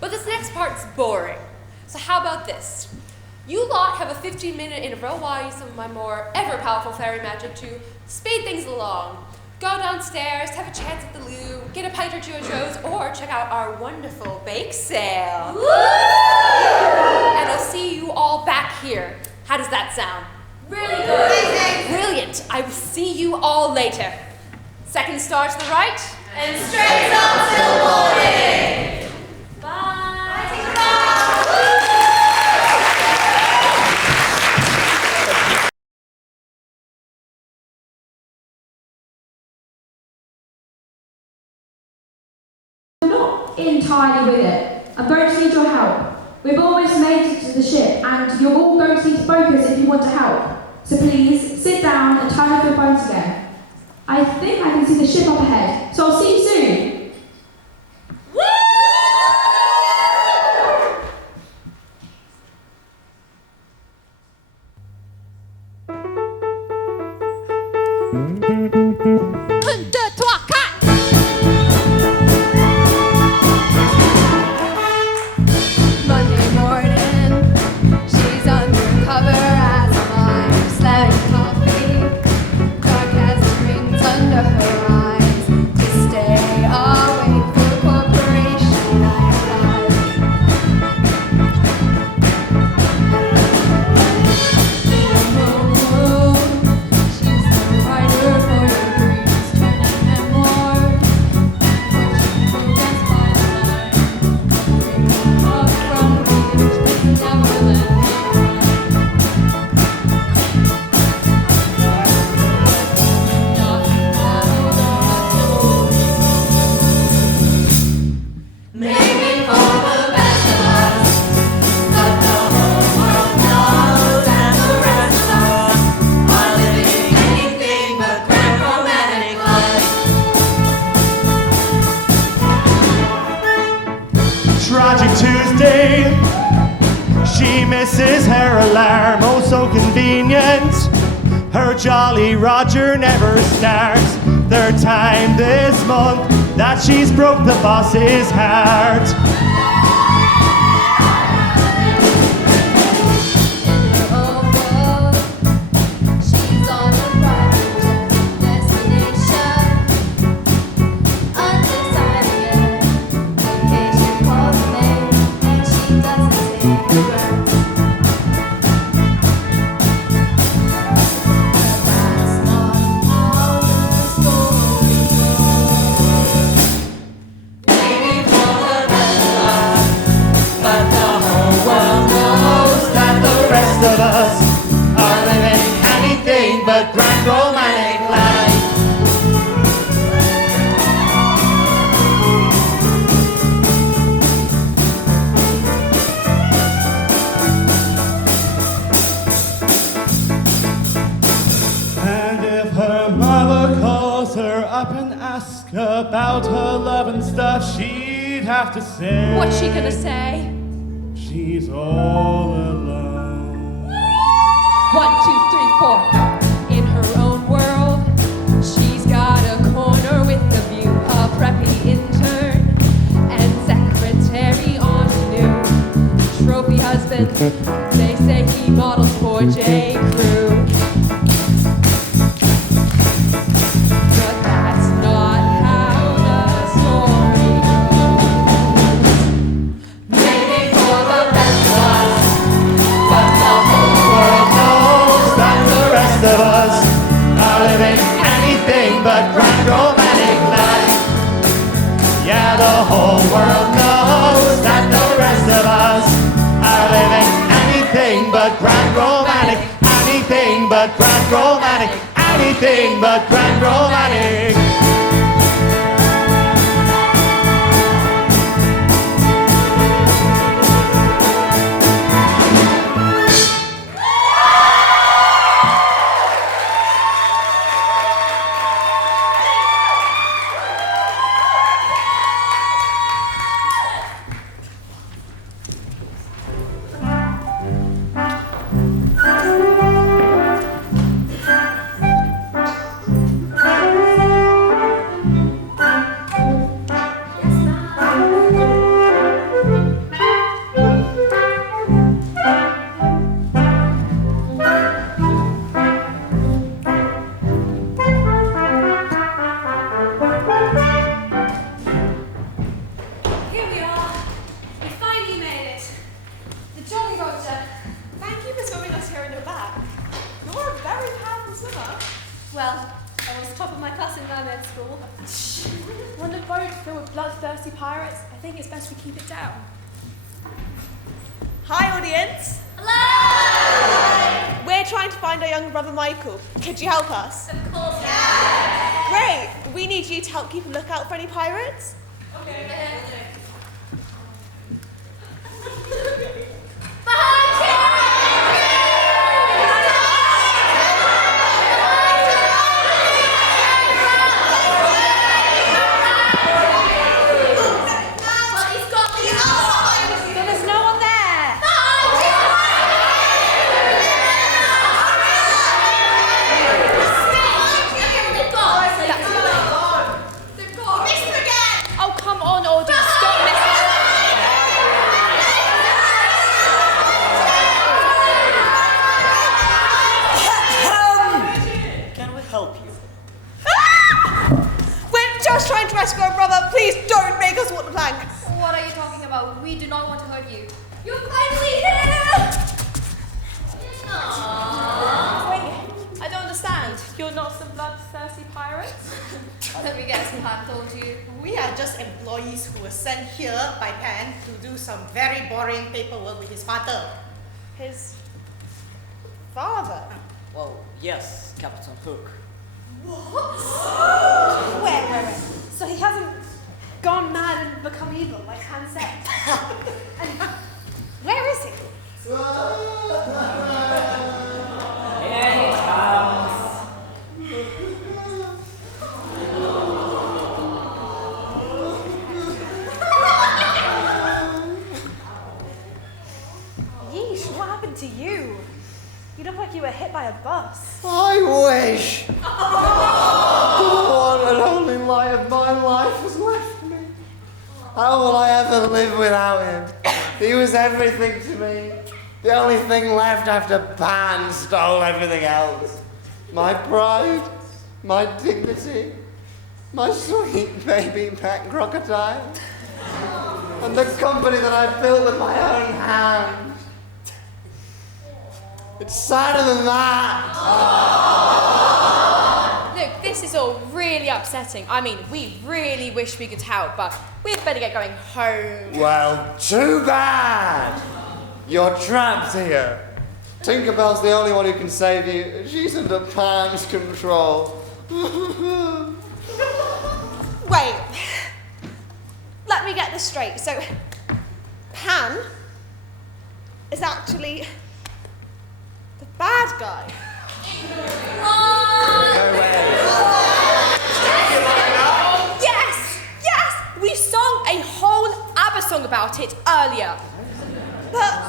But this next part's boring. So how about this? You lot have a 15-minute interval while I use some of my more ever-powerful fairy magic to speed things along. Go downstairs, have a chance at the loo, get a pint or two of Joe's, or check out our wonderful bake sale. Woo! And I'll see you all back here. How does that sound? Really good. Brilliant. I will see you all later. Second star to the right. And straight up till morning. Bye. Not entirely with it. I'm going to need your help. We've almost made it to the ship, and you're all going to need to focus if you want to help. So please, sit down and turn off your phones again. I think I can see the ship up ahead, so I'll see you soon. Monday morning, she's undercover as a mime, slamming coffee, dark as the rings under her eyes, to stay awake for corporation 9 to 5. She's the writer for your dreams, turning memoirs, pushing progress by the line. Up from beach, but never let Maybe for the best of us, but the whole world knows that the rest of us are living anything but grand romantic life. Tragic Tuesday. She misses her alarm, oh so convenient. Her Jolly Roger never starts. Third time this month that she's broke the boss's heart. she's on a private destination, undecided yet. Vacation calls name, and she doesn't take regret. That's not how the story goes. Maybe for the best of us, but the whole world knows that The rest of us are living anything but grand romantic life. father calls her up and asks about her love and stuff, she'd have to say. What's she gonna say? She's all alone. 1, 2, 3, 4. In her own world, she's got a corner with a view, a preppy intern and secretary ingenue. Trophy husband, they say he models for J. Crew. But that's not how the story goes. Maybe for the best of us, but the whole world knows that the rest of us are living anything but grand romantic life. Yeah, the whole world knows that the rest of us are living anything but grand romantic, anything but grand romantic, anything but grand romantic. Here we are. We finally made it. The Jolly Roger. Thank you for swimming us here in your bag. You're a very powerful swimmer. Well, I was top of my class in mermaid school. On a boat filled with bloodthirsty pirates, I think it's best we keep it down. Hi, audience. Hello! We're trying to find our younger brother Michael. Could you help us? Of course. Great. We need you to help keep a lookout for any pirates. Okay. There's no one there. Oh, come on, audience. Stop messing. Can we help you? We're just trying to rescue our brother. Please don't make us walk the plank. What are you talking about? We do not want to hurt you. You're finally here! Wait, I don't understand. You're not some bloodthirsty pirates? Let me guess, Pan told you. We are just employees who were sent here by Pan to do some very boring paperwork with his father. His father? Well, yes, Captain Hook. Wait. So he hasn't gone mad and become evil, like Han said? And where is he? Here he comes. Yeesh, what happened to you? You look like you were hit by a bus. I wish the one and only light of my life has left me. How will I ever live without him? He was everything to me. The only thing left after Pan stole everything else. My pride, my dignity, my sweet baby pet crocodile, and the company that I built with my own hand. It's sadder than that. Look, this is all really upsetting. I mean, we really wish we could help, but we'd better get going home. Well, too bad. You're trapped here. Tinkerbell's the only one who can save you. She's under Pan's control. Wait. Let me get this straight. So, Pan is actually the bad guy. No way. it earlier. But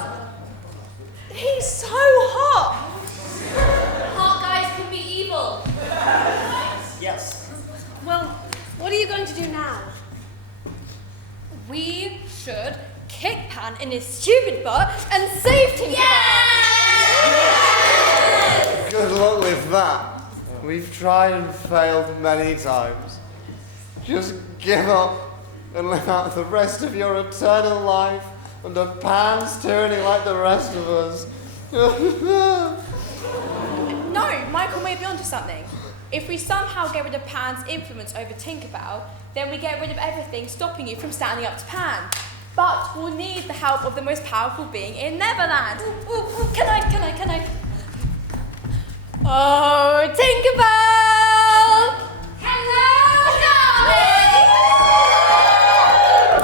he's so hot. Hot guys can be evil. Yes. Well, what are you going to do now? We should kick Pan in his stupid butt and save Tinkerbell. Good luck with that. We've tried and failed many times. Just give up and live out the rest of your eternal life under Pan's tyranny like the rest of us. No, Michael may be onto something. If we somehow get rid of Pan's influence over Tinkerbell, then we get rid of everything stopping you from standing up to Pan. But we'll need the help of the most powerful being in Neverland. Can I? Oh, Tinkerbell! Hello,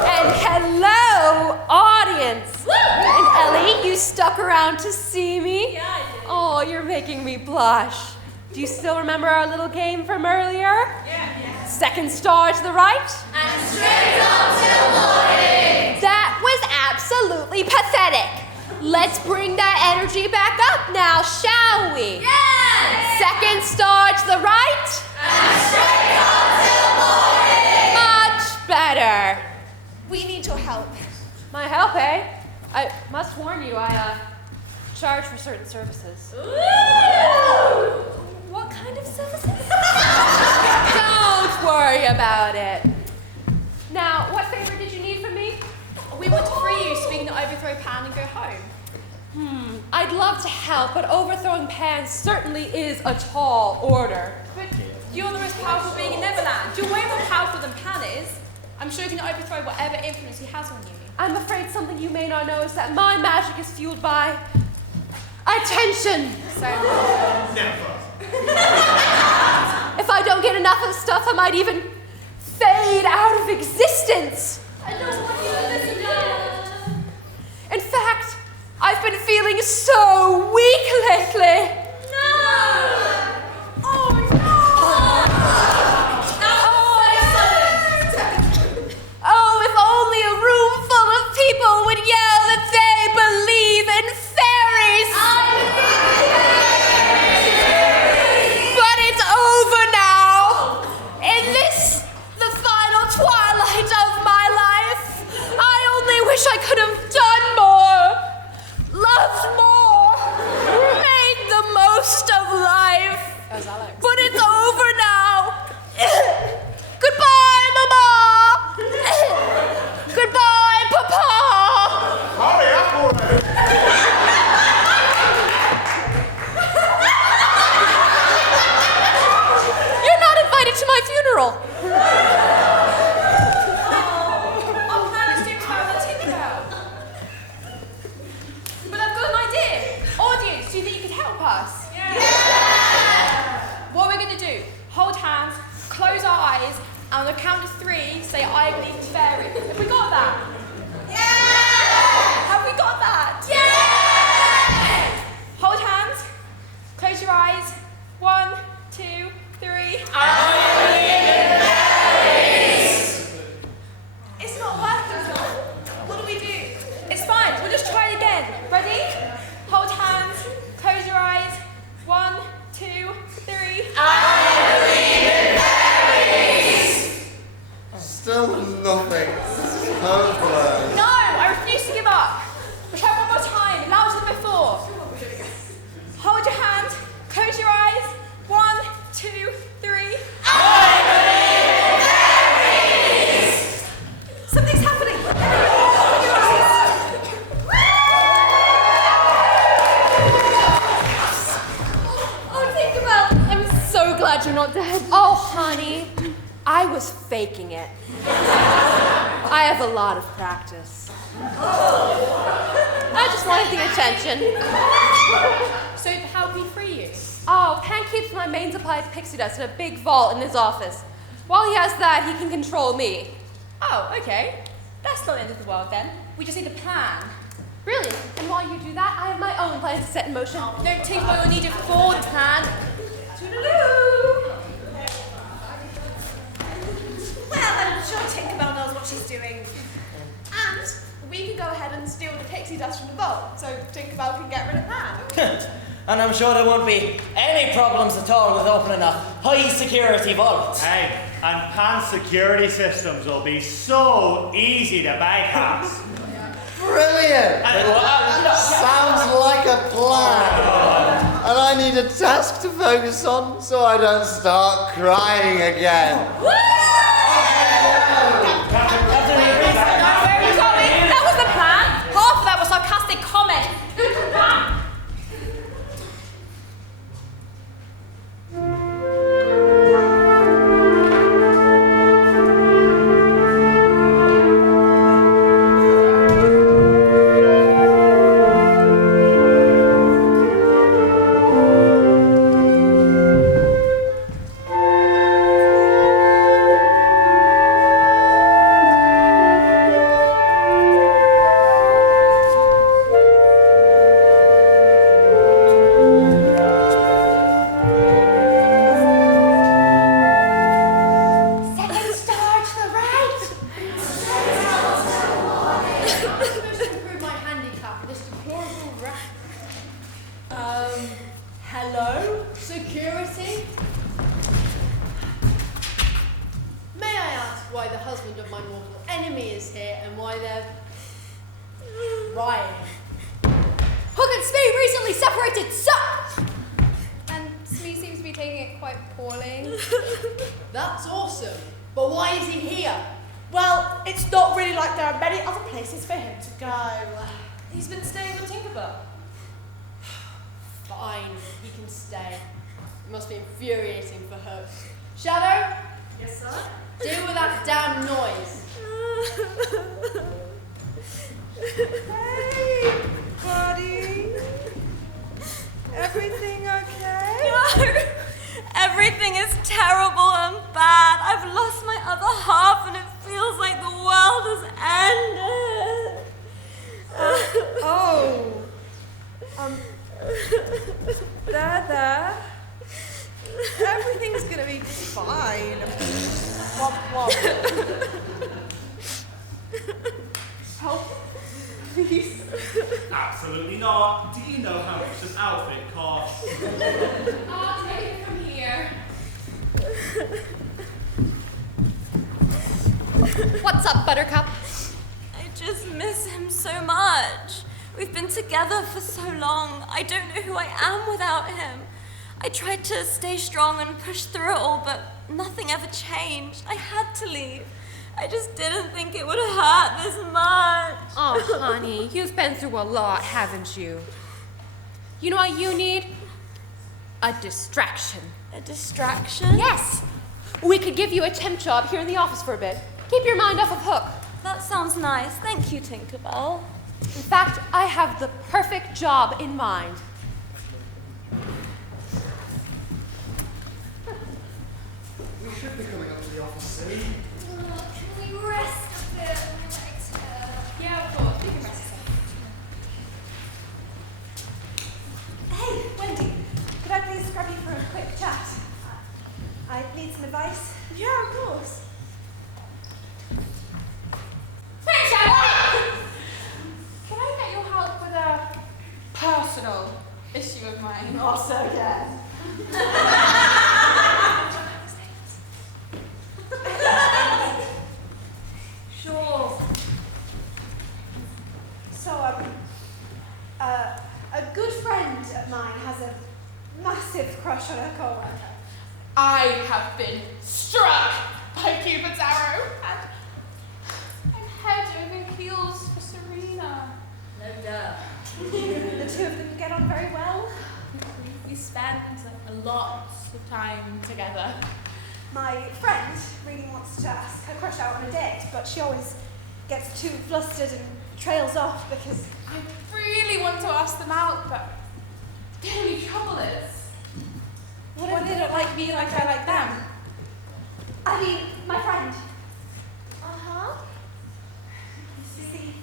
And hello, audience! And Ellie, you stuck around to see me? Yeah, I did. Oh, you're making me blush. Do you still remember our little game from earlier? Yeah. Second star to the right? And straight on till morning. That was absolutely pathetic. Let's bring that energy back up now, shall we? Yes! Second star to the right? And straight on till morning. Much better. We need your help. My help, eh? I must warn you, I charge for certain services. Ooh. What kind of services? Don't worry about it. Now, what favor did you need from me? We want to free you so we can overthrow Pan and go home. I'd love to help, but overthrowing Pan certainly is a tall order. But you're the most powerful being in Neverland. You're way more powerful than Pan is. I'm sure you can overthrow whatever influence he has on you. I'm afraid something you may not know is that my magic is fueled by attention. So, If I don't get enough of the stuff, I might even fade out of existence. I don't want you to listen to. In fact, I've been feeling so weak lately. No! Oh no! Oh, if only a room full of people would yell that they believe in fairies. But it's over now. In this, the final twilight of my life, I only wish I could have done more, loved more, made the most of life. But it's over now. Goodbye, Mama. Goodbye, Papa. Hurry up already! You're not invited to my funeral. Our plan is to empower Tinkerbell. But I've got an idea. Audience, do you think you could help us? Yeah! What we're going to do, hold hands, close our eyes, and on the count of 3, say, I believe in fairies. Have we got that? Yeah! Have we got that? Yeah! Hold hands, close your eyes. 1, 2, 3. It's not working. What do we do? It's fine. We'll just try it again. Ready? Hold hands. Close your eyes. 1, 2, 3. Still nothing. Hopeless. No, I refuse to give up. We'll try one more time, louder than before. Hold your hand. Close your eyes. 1, 2, 3. Something's happening. Oh, Tinkerbell, I'm so glad you're not dead. Oh, honey, I was faking it. I have a lot of practice. I just wanted the attention. So how can we free you? Oh, Pan keeps my main supply of pixie dust in a big vault in his office. While he has that, he can control me. Oh, okay. That's not the end of the world then. We just need a plan. Really? And while you do that, I have my own plans to set in motion. Don't think we'll need it for the plan. Toodaloo! Well, I'm sure Tinkerbell knows what she's doing. And we And I'm sure there won't be any problems at all with opening a high security vault. Hey, and Pan's security systems will be so easy to bypass. Brilliant! Sounds like a plan. And I need a task to focus on so I don't start crying again. That was the plan. Half of that was sarcastic comment. Hello? Security? May I ask why the husband of my mortal enemy is here and why they're rioting? Hook and Smee recently separated, suck! And Smee seems to be taking it quite poorly. That's awesome. But why is he here? Well, it's not really like there are many other places for him to go. He's been staying with Tinkerbell. Fine, he can stay. It must be infuriating for her. Shadow? Yes, sir? Deal with that damn noise. Hey, buddy. Everything okay? No! Everything is terrible and bad. I've lost my other half and it feels like the world has ended. There. Everything's gonna be fine. Womp womp. Help, please. Absolutely not. Do you know how much an outfit costs? I'll take it from here. What's up, Buttercup? I just miss him so much. We've been together for so long. I don't know who I am without him. I tried to stay strong and push through it all, but nothing ever changed. I had to leave. I just didn't think it would hurt this much. Oh, honey, you've been through a lot, haven't you? You know what you need? A distraction. A distraction? Yes! We could give you a temp job here in the office for a bit. Keep your mind off of Hook. That sounds nice. Thank you, Tinkerbell. In fact, I have the perfect job in mind. We should be coming up to the office soon. Can we rest a bit? My legs hurt. Yeah, of course. We can rest a Hey, Wendy, could I please grab you for a quick chat? I need some advice. Yeah, of course. Can I get your help with a personal issue of mine? Also, yes. Sure. So, a good friend of mine has a massive crush on her co-worker. I have been struck by Cupid's arrow, and I'm head over heels for Serena. No duh. The two of them get on very well. We spend a lot of time together. My friend really wants to ask her crush out on a date, but she always gets too flustered and trails off because I really want to ask them out, but the only trouble is, what did it like me like I like them? I mean, my friend. uh-huh. You see,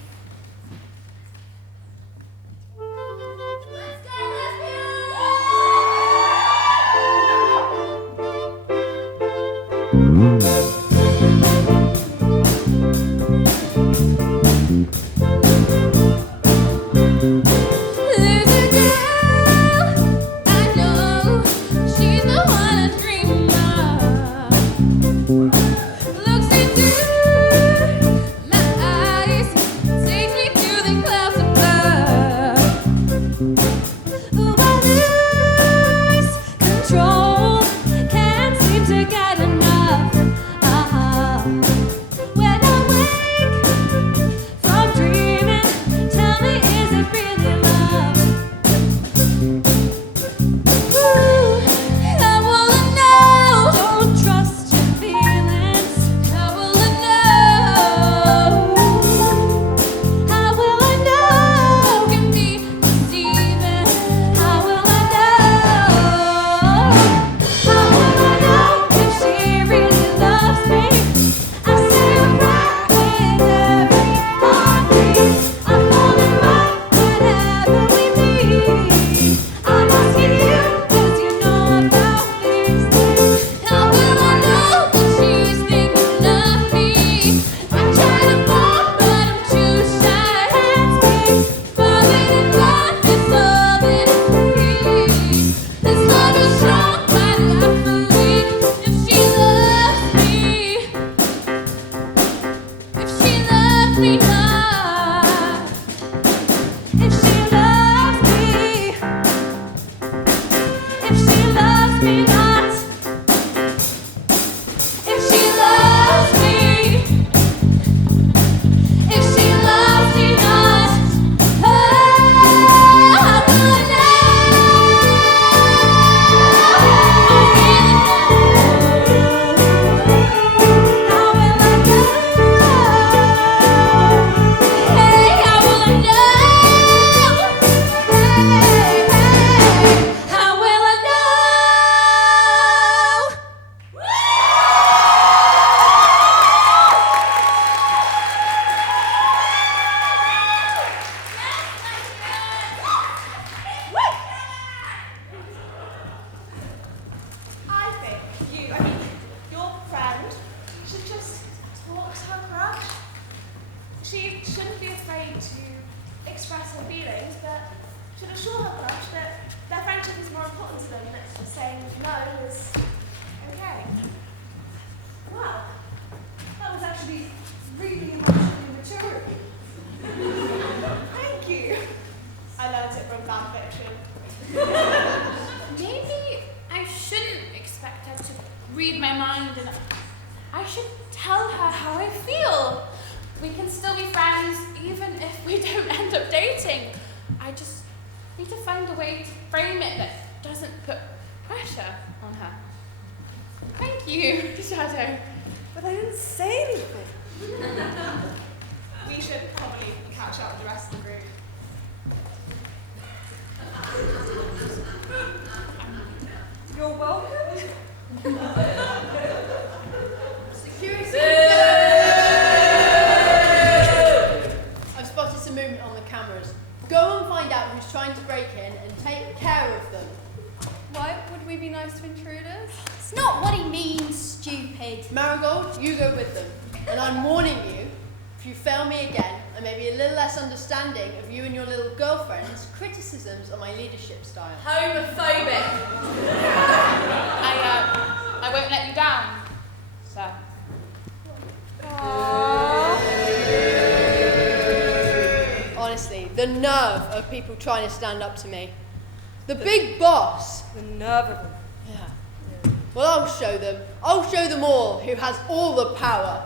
There's a girl talk to her crush. She shouldn't be afraid to express her feelings, but should assure her crush that their friendship is more important to them, that saying no is okay. Wow, that was actually really emotionally mature. Thank you. I learned it from fan fiction. Maybe I shouldn't expect her to read my mind, and I should tell her how I feel. We can still be friends even if we don't end up dating. I just need to find a way to frame it that doesn't put pressure on her. Thank you, Shadow. But I didn't say anything. We should probably catch up with the rest of the group. You're welcome. Security! I've spotted some movement on the cameras. Go and find out who's trying to break in and take care of them. Why would we be nice to intruders? It's not what he means, stupid. Marigold, you go with them. And I'm warning you, if you fail me again, I may be a little less understanding of you and your little girlfriend's criticisms of my leadership style. Homophobic. I won't let you down, sir. Honestly, the nerve of people trying to stand up to me. The big boss. The nerve of them. Yeah. Well, I'll show them. I'll show them all who has all the power.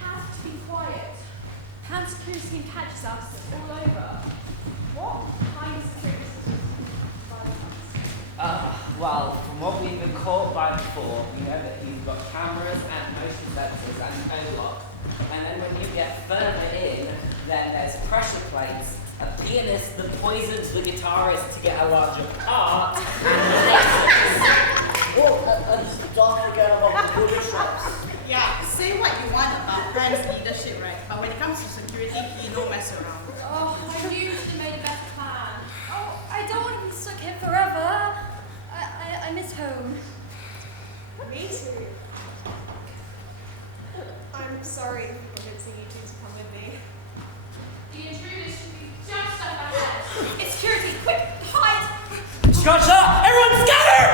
Have to be quiet. Pan security team catches us all over. What kind of security system? Well, from what we've been caught by before, we know that you've got cameras and motion sensors and co-lock. And then when you get further in, then there's pressure plates, a pianist that poisons the guitarist to get a larger part, and lasers. Oh, and don't forget about the booby traps. Yeah, say what you want about Pan's leadership, right? But when it comes to security, he don't mess around. Oh, I knew you should have made a better plan. Oh, I don't want to be stuck here forever. I miss home. Me too. I'm sorry for convincing you two to come with me. The intruders should be just up ahead. It's security, quick, hide! Scotcha! Everyone scatter!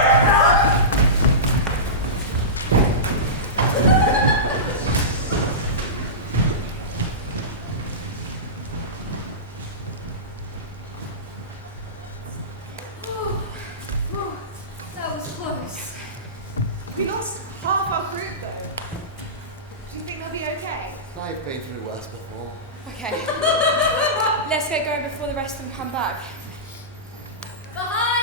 That was close. We lost half our group though. Do you think they'll be okay? I've been through worse before. Okay. Let's get going before the rest of them come back. Behind!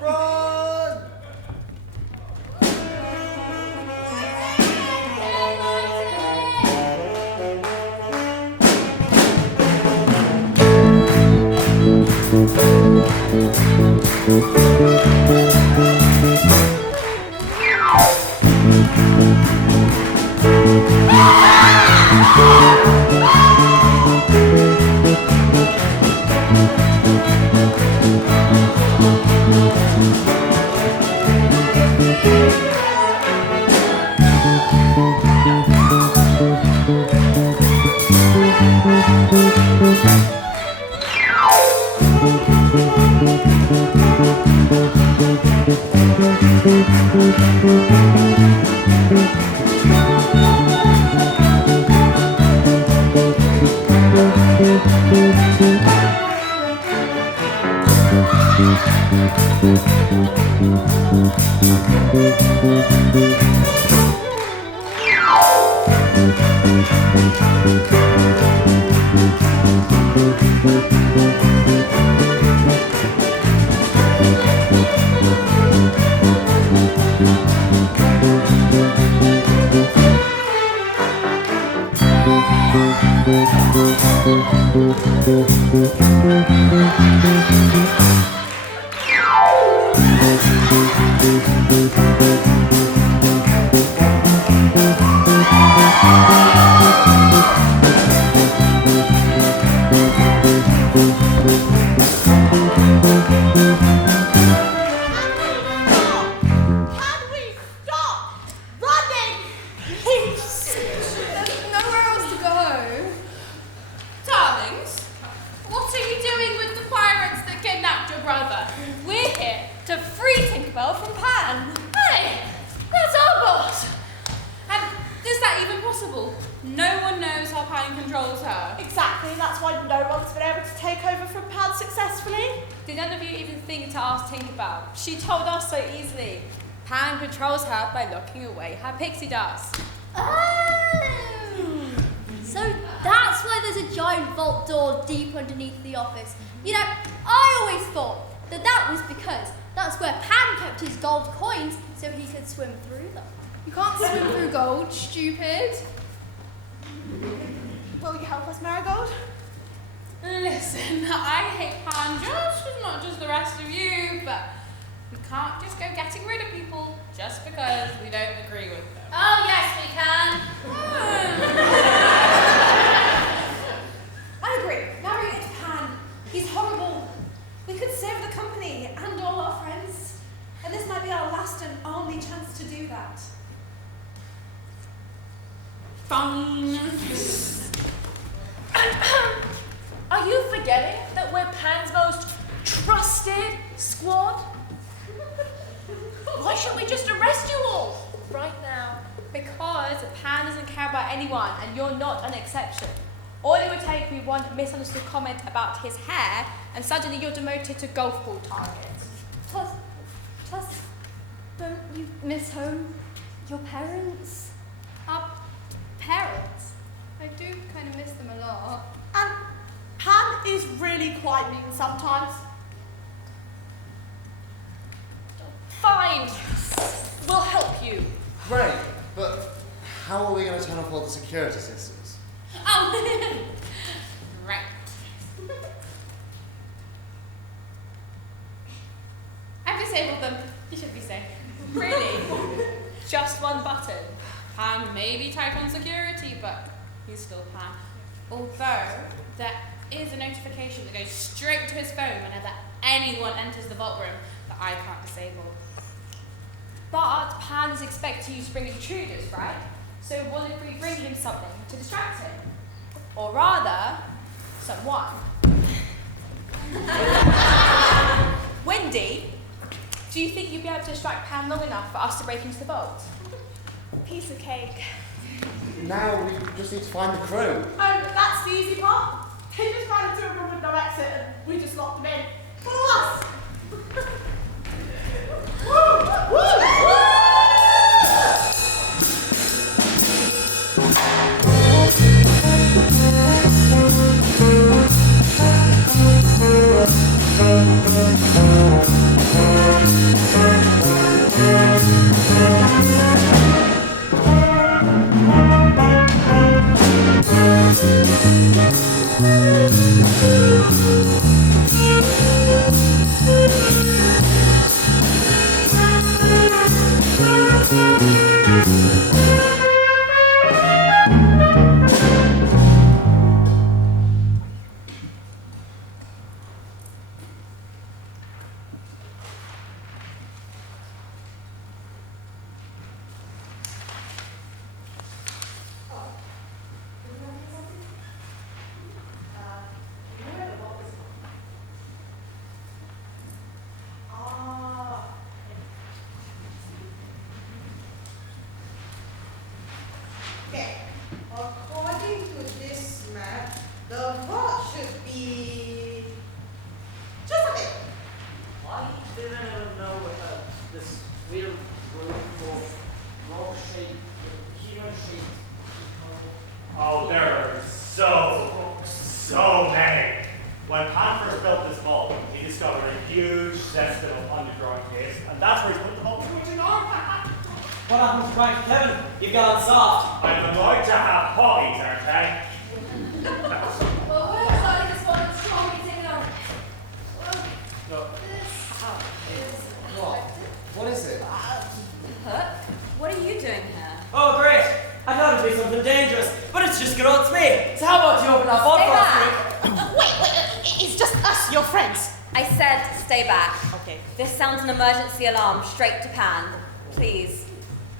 Run! Thank you. She told us so easily. Pan controls her by locking away her pixie dust. Oh! So that's why there's a giant vault door deep underneath the office. You know, I always thought that that was because that's where Pan kept his gold coins so he could swim through them. You can't swim through gold, stupid. Will you help us, Marigold? Listen, I hate Pan just as much as the rest of you, but we can't just go getting rid of people just because we don't agree with them. Oh, yes, we can. I agree. Marry it to Pan. He's horrible. We could save the company and all our friends. And this might be our last and only chance to do that. Fine. Are you forgetting that we're Pan's most trusted squad? Why shouldn't we just arrest you all right now? Because Pan doesn't care about anyone and you're not an exception. All it would take would be one misunderstood comment about his hair and suddenly you're demoted to golf ball target. Plus, don't you miss home? Your parents? Our parents? I do kind of miss them a lot. And Pan is really quite mean sometimes. Fine. We'll help you. Great, but how are we going to turn off all the security systems? Oh, right. I've disabled them. You should be safe. Really? Just one button? Pan may be tight on security, but he's still Pan. Although, there is a notification that goes straight to his phone whenever anyone enters the vault room that I can't disable. But Pan is expecting you to bring intruders, right? So what if we bring him something to distract him? Or rather, someone. Wendy, do you think you'd be able to distract Pan long enough for us to break into the vault? Piece of cake. Now we just need to find the crew. Oh, that's the easy part. They just ran into a room with no exit and we just locked them in. Follow us! Okay, according to this map, the vault should be just a bit. I didn't even know we had this weird group of rock-shaped, human-shaped people. Oh, there are so many. When Pan first built this vault, he discovered a huge cesspit of underground waste, and that's where he put the vault switching on. What happened to Cranky Kevin? You've gone soft. I'm going to have hobbies, aren't I? Oh, great. I thought it'd be something dangerous, but it's just good old me. So how about you open that vault for us, Wait, it's just us, your friends. I said stay back. Okay. This sounds an emergency alarm straight to Pan. Please,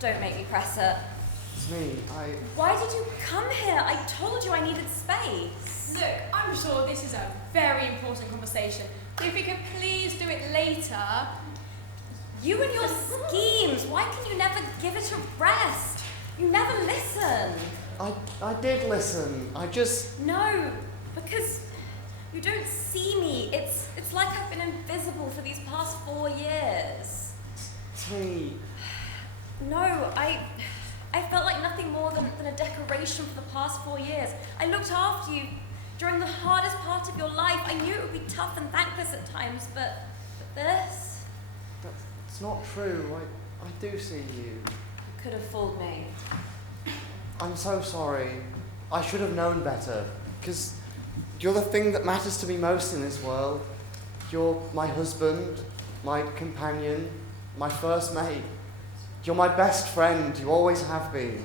don't make me press it. It's me. Why did you come here? I told you I needed space. Look, I'm sure this is a very important conversation. If we could please do it later. You and your schemes, why can you never give it a rest? You never listen. I did listen. I just... No, because you don't see me. It's like I've been invisible for these past 4 years. It's me. No, I felt like nothing more than a decoration for the past 4 years. I looked after you during the hardest part of your life. I knew it would be tough and thankless at times, but this... It's not true. I do see you. You could have fooled me. I'm so sorry. I should have known better, because you're the thing that matters to me most in this world. You're my husband, my companion, my first mate. You're my best friend. You always have been.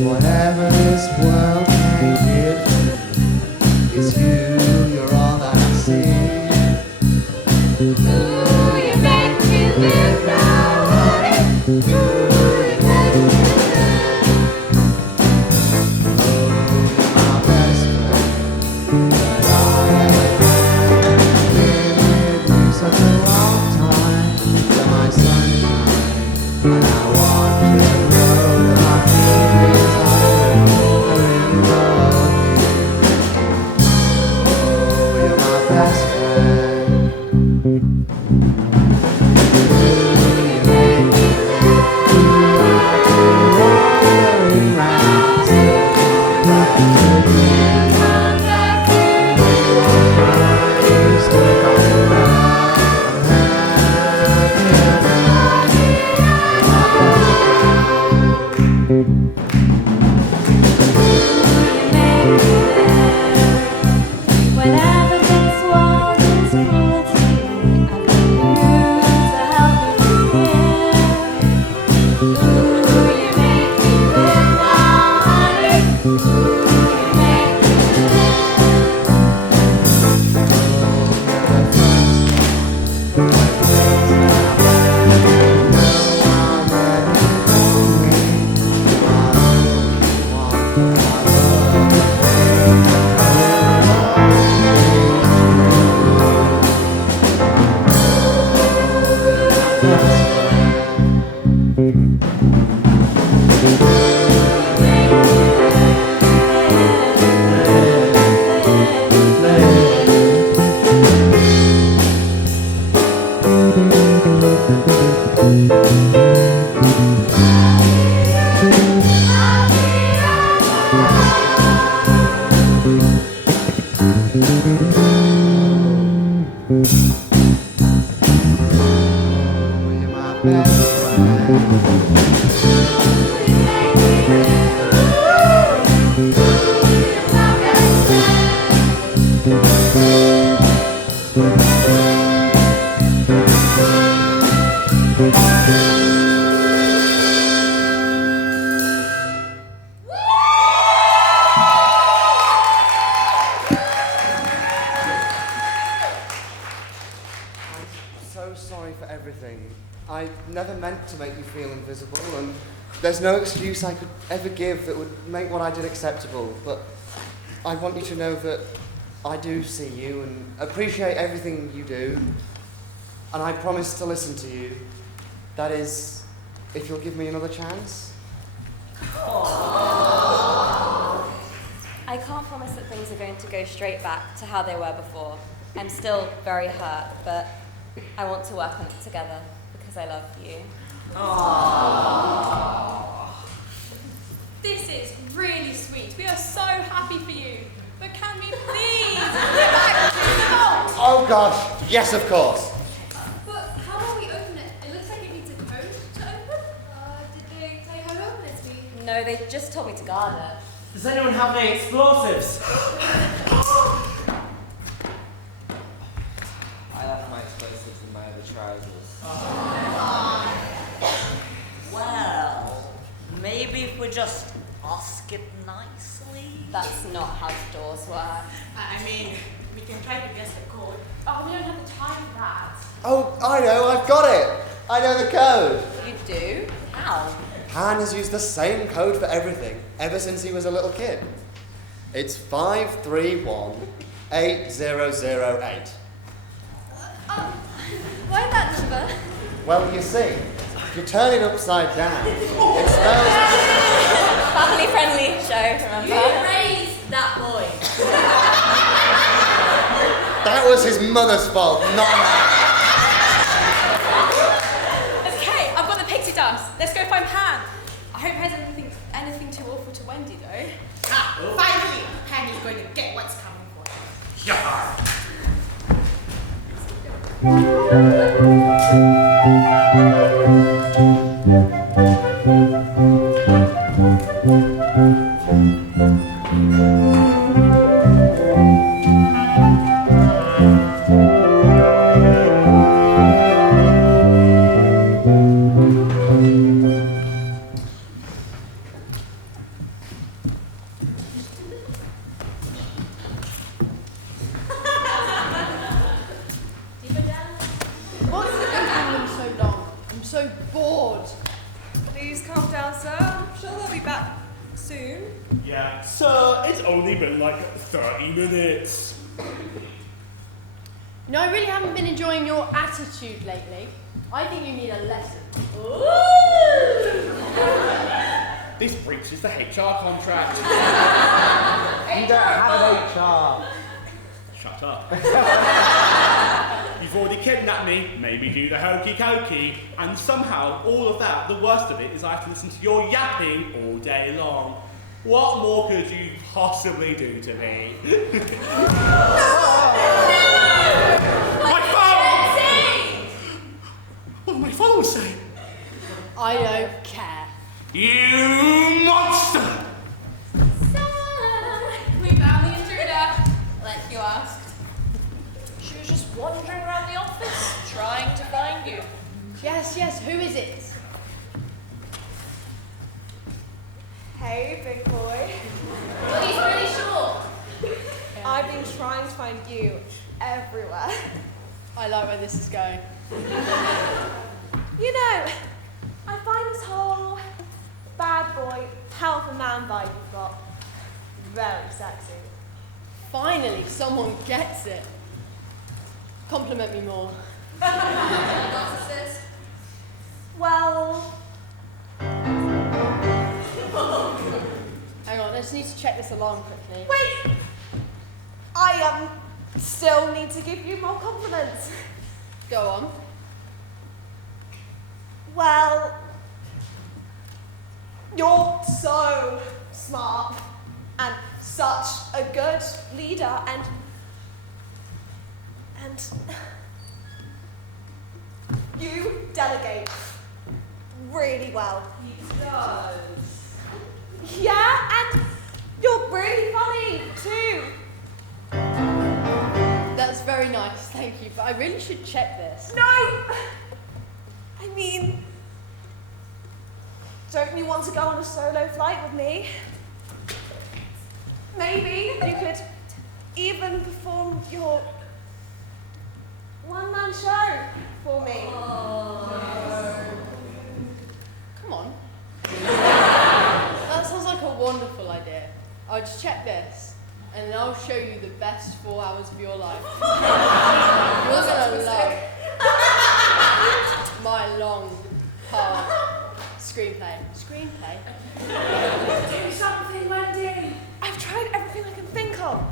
Whatever this world can give, it's you, you're all that I see. Ooh, you make me live now, honey. Ooh, you make me live. Oh, you're my best friend, but I've been with you such a long time. You're my sunshine, and I want you to know that my feelings. There's no excuse I could ever give that would make what I did acceptable, but I want you to know that I do see you and appreciate everything you do, and I promise to listen to you. That is, if you'll give me another chance. I can't promise that things are going to go straight back to how they were before. I'm still very hurt, but I want to work on it together because I love you. This is really sweet. We are so happy for you. But can we please get back to the vault? Oh gosh, yes of course. But how will we open it? It looks like it needs a code to open. Did they say how to open it to me? No, they just told me to guard it. Does anyone have any explosives? I left my explosives in my other trousers. Well, maybe if we just ask it nicely. That's not how stores work. I mean, we can try to guess the code. Oh, we don't have the time for that. Oh, I know, I've got it. I know the code. You do? How? Han has used the same code for everything ever since he was a little kid. It's 5318008. Why that number? Well, you see, if you turn it upside down, it spells... Family-friendly show, remember? You raised that boy. That was his mother's fault, not mine. Okay, I've got the pixie dust. Let's go find Pan. I hope he has anything to offer to Wendy, though. Finally, Pan is going to get what's coming for him. Yeah. What's been doing them so long? I'm so bored. Please calm down, sir. I'm sure they'll be back soon. Yeah, sir, it's only been like 30 minutes. You know, I really haven't been enjoying your attitude lately. I think you need a lesson. This breaches the HR contract. You don't have an HR. Shut up. You've already kidnapped me, made me do the hokey cokey, and somehow all of that, the worst of it, is I have to listen to your yapping all day long. What more could you possibly do to me? My phone! What did my followers say? I don't care. You monster! We found the intruder, like you asked. She was just wandering around the office, trying to find you. Yes, who is it? Hey, big boy. Well, he's pretty short. I've been trying to find you everywhere. I like where this is going. You know, I find this whole bad boy, powerful man vibe you've got very sexy. Finally, someone gets it. Compliment me more. Narcissist. Well, Hang on, I just need to check this alarm quickly. wait! I still need to give you more compliments. Go on. Well, you're so smart and such a good leader and you delegate really well. He does. Yeah, and you're really funny too. That's very nice, thank you, but I really should check this. No! I mean, don't you want to go on a solo flight with me? Maybe you could even perform your one-man show for me. Come on. That sounds like a wonderful idea. I'll just check this, and then I'll show you the best 4 hours of your life. You're gonna love my long, hard screenplay. Screenplay? Do something, Wendy. I've tried everything I can think of.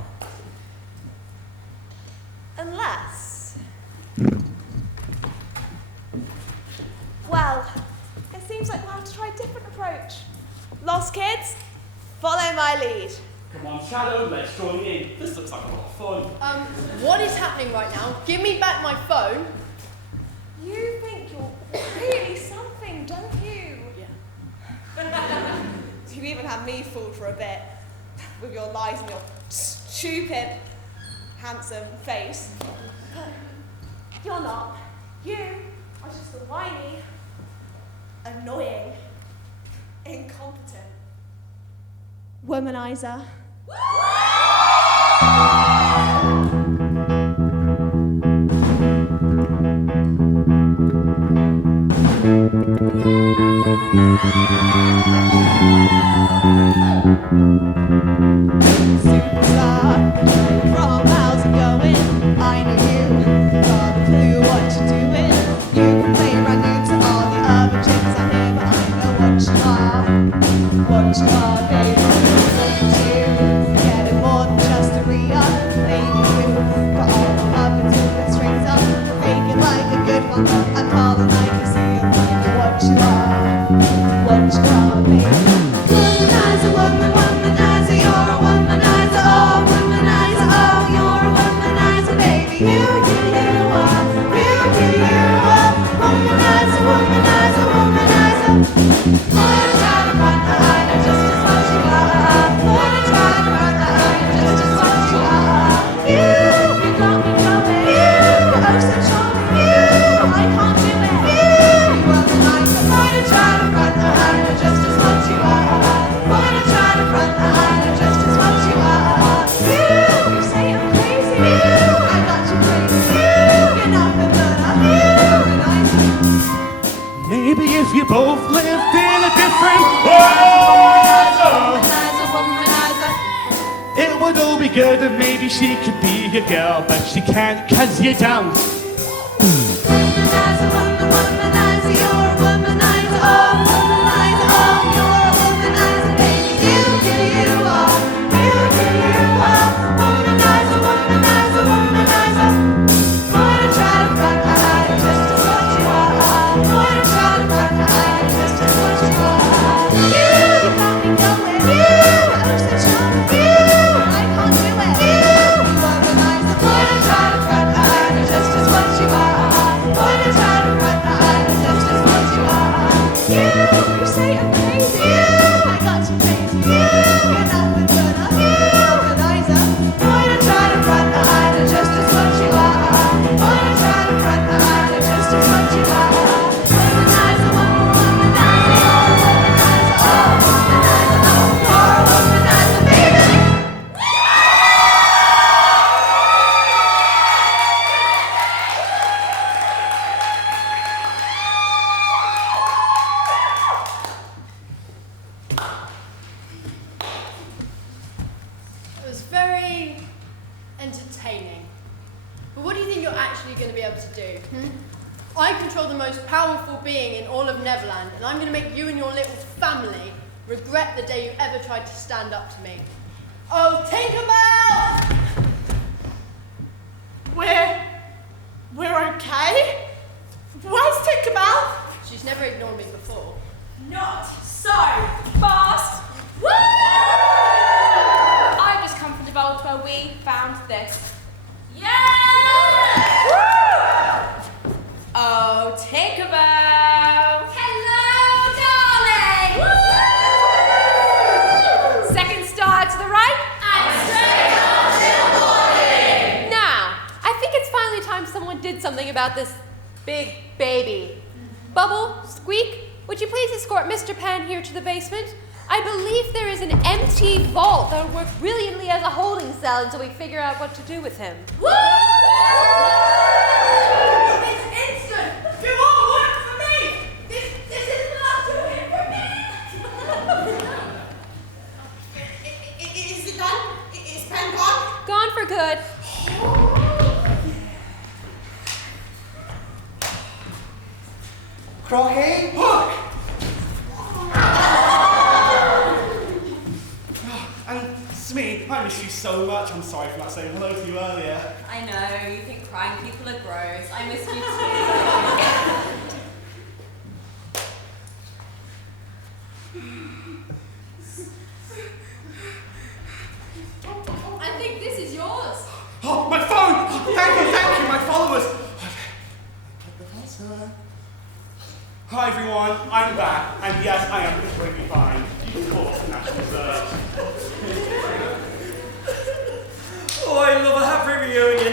Unless... Well, it seems like we'll have to try a different approach. Lost kids, follow my lead. Come on, Shadow, let's join in. This looks like a lot of fun. What is happening right now? Give me back my phone. You think you're really something, don't you? Yeah. You even had me fooled for a bit with your lies and your stupid, handsome face. But you're not. You are just a whiny, annoying, incompetent womanizer. From miles ago in, I knew you, got a clue what you're doing. You can play brand new to all the other chicks out here, but I know what you are, baby. You getting more than just a re-up, baby. You got all the up until the strings up, faking like a good one. I'm calling like you see you, I know what you are, baby. Womanizer, womanizer, you're a womanizer, oh, womanizer, oh, you're a womanizer, baby. You are, womanizer, womanizer, womanizer. Wanna try to run the line, just as much you are. Wanna try to run the line, just as much you are. You got me going. Oh, so charming. I can't do it. You womanizer. Wanna try to run the line, just as much you are. Wanna try to run the line, just as much you are. You say I'm crazy. I got you crazy. You're nothing but a womanizer. Maybe if you both lived in a different world, it would all be good and maybe she could be your girl, but she can't 'cause you don't. Womanizer, womanizer, you're a womanizer, oh, womanizer, oh, you're a womanizer, baby. You are, womanizer, womanizer, womanizer. Wanna try to run the line, just as what you are. Wanna try to run the line, just as what you are. You got me going. Oh, so charming. I can't do it. You womanizer. Wanna try to run the line, just as what you are. Wanna try to run the line, just as what you are. You say I'm crazy. I got you crazy. You're nothing but a womanizer. Wanna try to run the line, just as what you are. Wanna try to run the line, just as what you are. Womanizer, womanizer, you're a womanizer, oh, womanizer, oh, you're a womanizer, baby. It was very entertaining. But what do you think you're actually going to be able to do? I control the most powerful being in all of Neverland, and I'm going to make you and your little family regret the day you ever tried to stand up to me. Oh, Tinkerbell! We're okay? Where's Tinkerbell? She's never ignored me before. Not so fast. Woo! I've just come from the vault where we found this. Yeah! Oh, Tinkerbell! Hello, darling! Second star to the right. And straight until morning! Now, I think it's finally time someone did something about this big baby. Bubble, Squeak, would you please escort Mr. Pan here to the basement? I believe there is an empty vault that would work brilliantly as a holding cell until we figure out what to do with him. Woo! It's instant! You all work for me! This is not doing it for me! Is it done? Is Pan gone? Gone for good. Crocky? Hook! And Smee, I miss you so much. I'm sorry for not saying hello to you earlier. I know, you think crying people are gross. I miss you too. I think this is yours. Oh, my phone! Thank you, my followers. Hi everyone, I'm back, and yes, I am completely fine. Of course, national reserves. Oh, I love a happy reunion.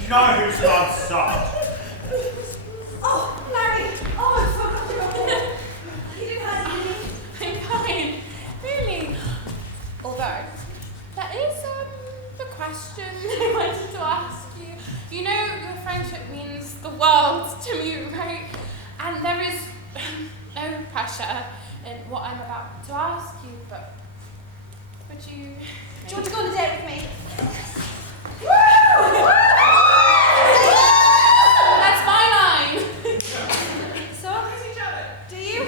You know who's gone soft. Oh, Larry! Oh, I forgot your call. You didn't have any. I'm fine. Really? Although, that is the question I wanted to ask you. You know your friendship means the world to me, right? And there is no pressure in what I'm about to ask you, but would you... Do you want to go on a date with me? That's my line! So, do you?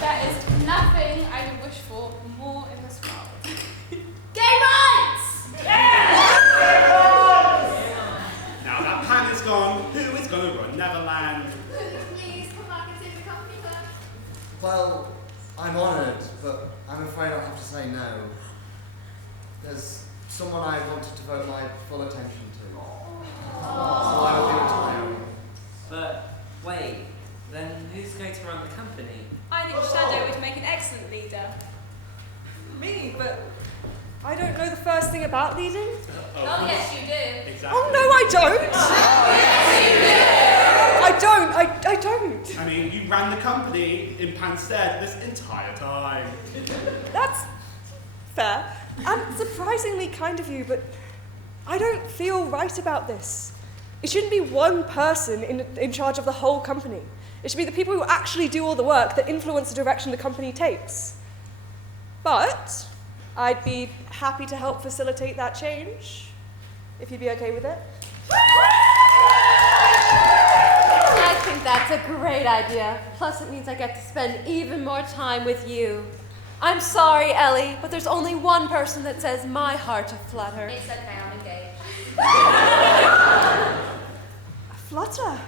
There is nothing I would wish for more in this world. Gay rights! Now that pan is gone, who is going to run Neverland? Please come back and take the company back. Well, I'm honoured, but I'm afraid I'll have to say no. There's someone I want to devote my full attention to. So I will be retiring. But wait, then who's going to run the company? I think Shadow would make an excellent leader. Me, but I don't know the first thing about leading. Oh, yes, you do. Exactly. Oh, no, I don't. I don't. I mean, you ran the company in Pan's stead this entire time. That's fair and surprisingly kind of you, but I don't feel right about this. It shouldn't be one person in charge of the whole company. It should be the people who actually do all the work that influence the direction the company takes. But I'd be happy to help facilitate that change, if you'd be okay with it. I think that's a great idea. Plus, it means I get to spend even more time with you. I'm sorry, Ellie, but there's only one person that says my heart to flutter. It's okay, I'm engaged. Flutter.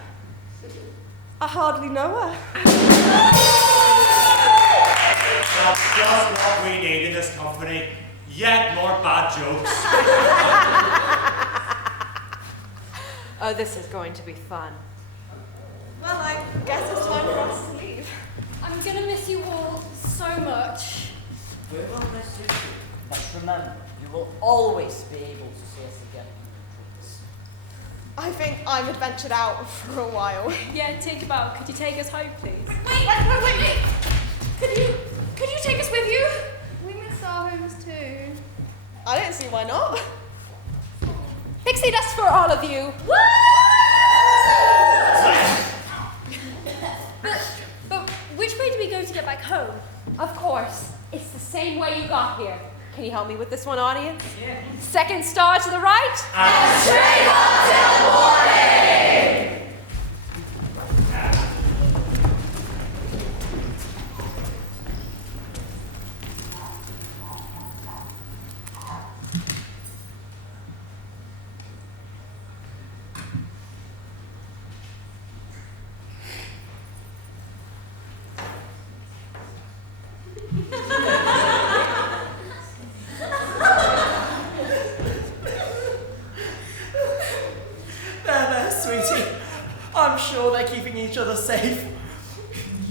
I hardly know her. That's just what we need in this company. Yet more bad jokes. Oh, this is going to be fun. Well, I guess it's time for us to leave. I'm gonna miss you all so much. We will miss you too. But remember, you will always be able to see us again. I think I'm adventured out for a while. Yeah, think about, could you take us home, please? Wait. Could you take us with you? We miss our homes too. I don't see why not. Pixie dust for all of you. But which way do we go to get back home? Of course, it's the same way you got here. Can you help me with this one, audience? Yeah. Second star to the right. And straight up till morning! There, sweetie. I'm sure they're keeping each other safe.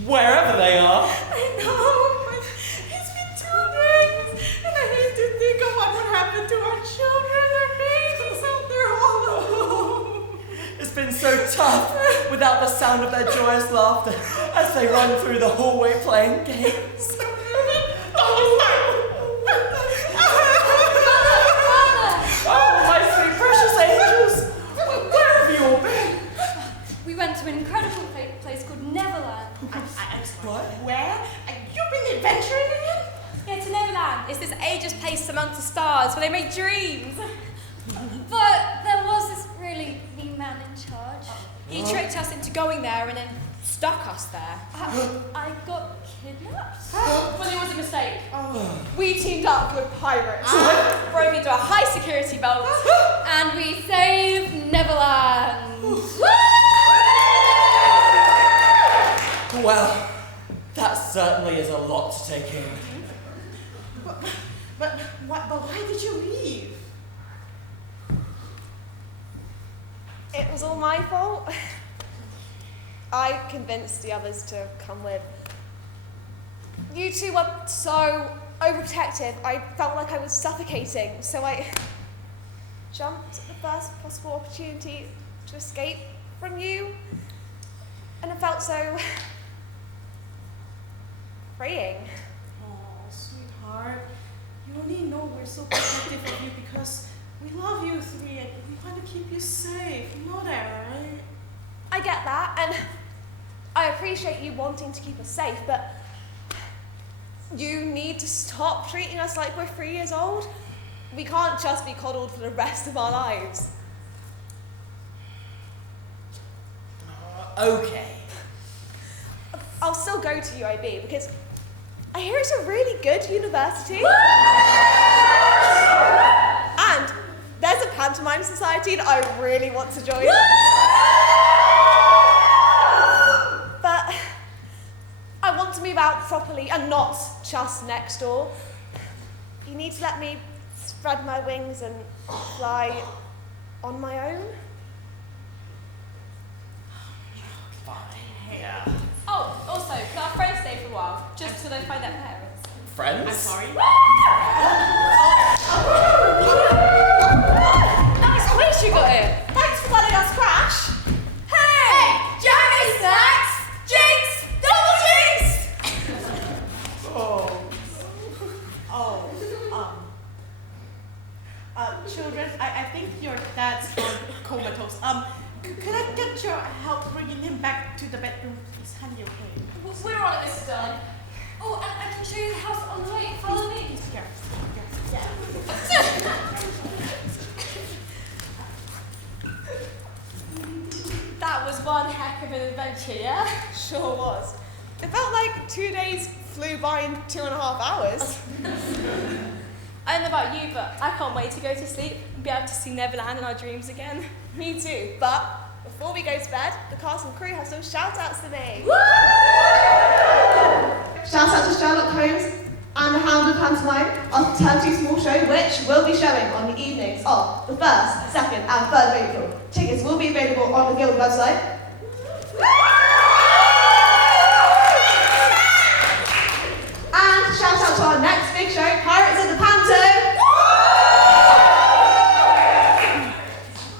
Wherever they are. I know, but it's been 2 days, and I hate to think of what would happen to our children and babies out there all alone. It's been so tough without the sound of their joyous laughter as they run through the hallway playing games. Oh, my sweet precious angels! Where have you all been? We went to an incredible place called Neverland. What? Where? You've been adventuring again? Yeah, to Neverland. It's this ageless place amongst the stars where they make dreams. But there was this really mean man in charge. He tricked us into going there and then stuck us there. I got kidnapped. Well, it was a mistake. We teamed up with pirates, broke into a high security boat, and we saved Neverland. Well, that certainly is a lot to take in. But why did you leave? It was all my fault. I convinced the others to come with. You two were so overprotective. I felt like I was suffocating, so I jumped at the first possible opportunity to escape from you. And it felt so freeing. Oh, sweetheart. You only know we're so protective of you because we love you three and we want to keep you safe. You know that, right? I get that, and I appreciate you wanting to keep us safe, but you need to stop treating us like we're 3 years old. We can't just be coddled for the rest of our lives. Okay. I'll still go to UIB because I hear it's a really good university. And there's a pantomime society that I really want to join. But I want to move out properly and not just next door. You need to let me spread my wings and fly on my own. Yeah. Oh, also, can our friends stay for a while, just till they find their parents? Friends? I'm sorry. Nice quiz you got here. Thanks for letting us crash. Hey! Jeremy Snacks! Jinx! Double Jinx! Children, I think your dad's comatose. Could I get your help bringing him back to the bedroom, please? Handy, okay? We're on it, Mr. Dunn. Oh, and I can show you the house on the way. Follow me. That was one heck of an adventure, yeah? Sure was. It felt like 2 days flew by in 2.5 hours. I don't know about you, but I can't wait to go to sleep and be able to see Neverland in our dreams again. Me too, but before we go to bed, the cast and crew have some shout-outs to make. Shout out to Sherlock Holmes and the Hound of Pantomime, our Turn 2 Small show, which will be showing on the evenings of the 1st, 2nd and 3rd of April. Tickets will be available on the Guild website. And shout out to our next big show, Pirates of the Panto.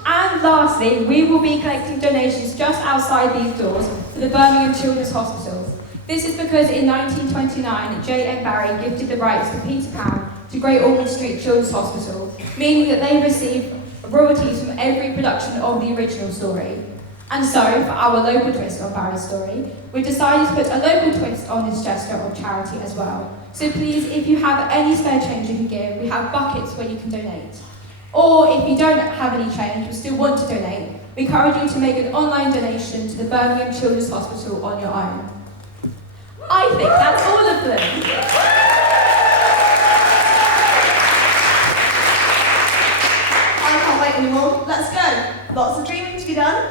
And lastly, we will be collecting donations just outside these doors for the Birmingham Children's Hospital. This is because in 1929, J.M. Barrie gifted the rights to Peter Pan to Great Ormond Street Children's Hospital, meaning that they receive royalties from every production of the original story. And so, for our local twist on Barrie's story, we decided to put a local twist on this gesture of charity as well. So please, if you have any spare change you can give, we have buckets where you can donate. Or if you don't have any change but still want to donate, we encourage you to make an online donation to the Birmingham Children's Hospital on your own. I think that's all of them. I can't wait anymore. Let's go. Lots of dreaming to be done.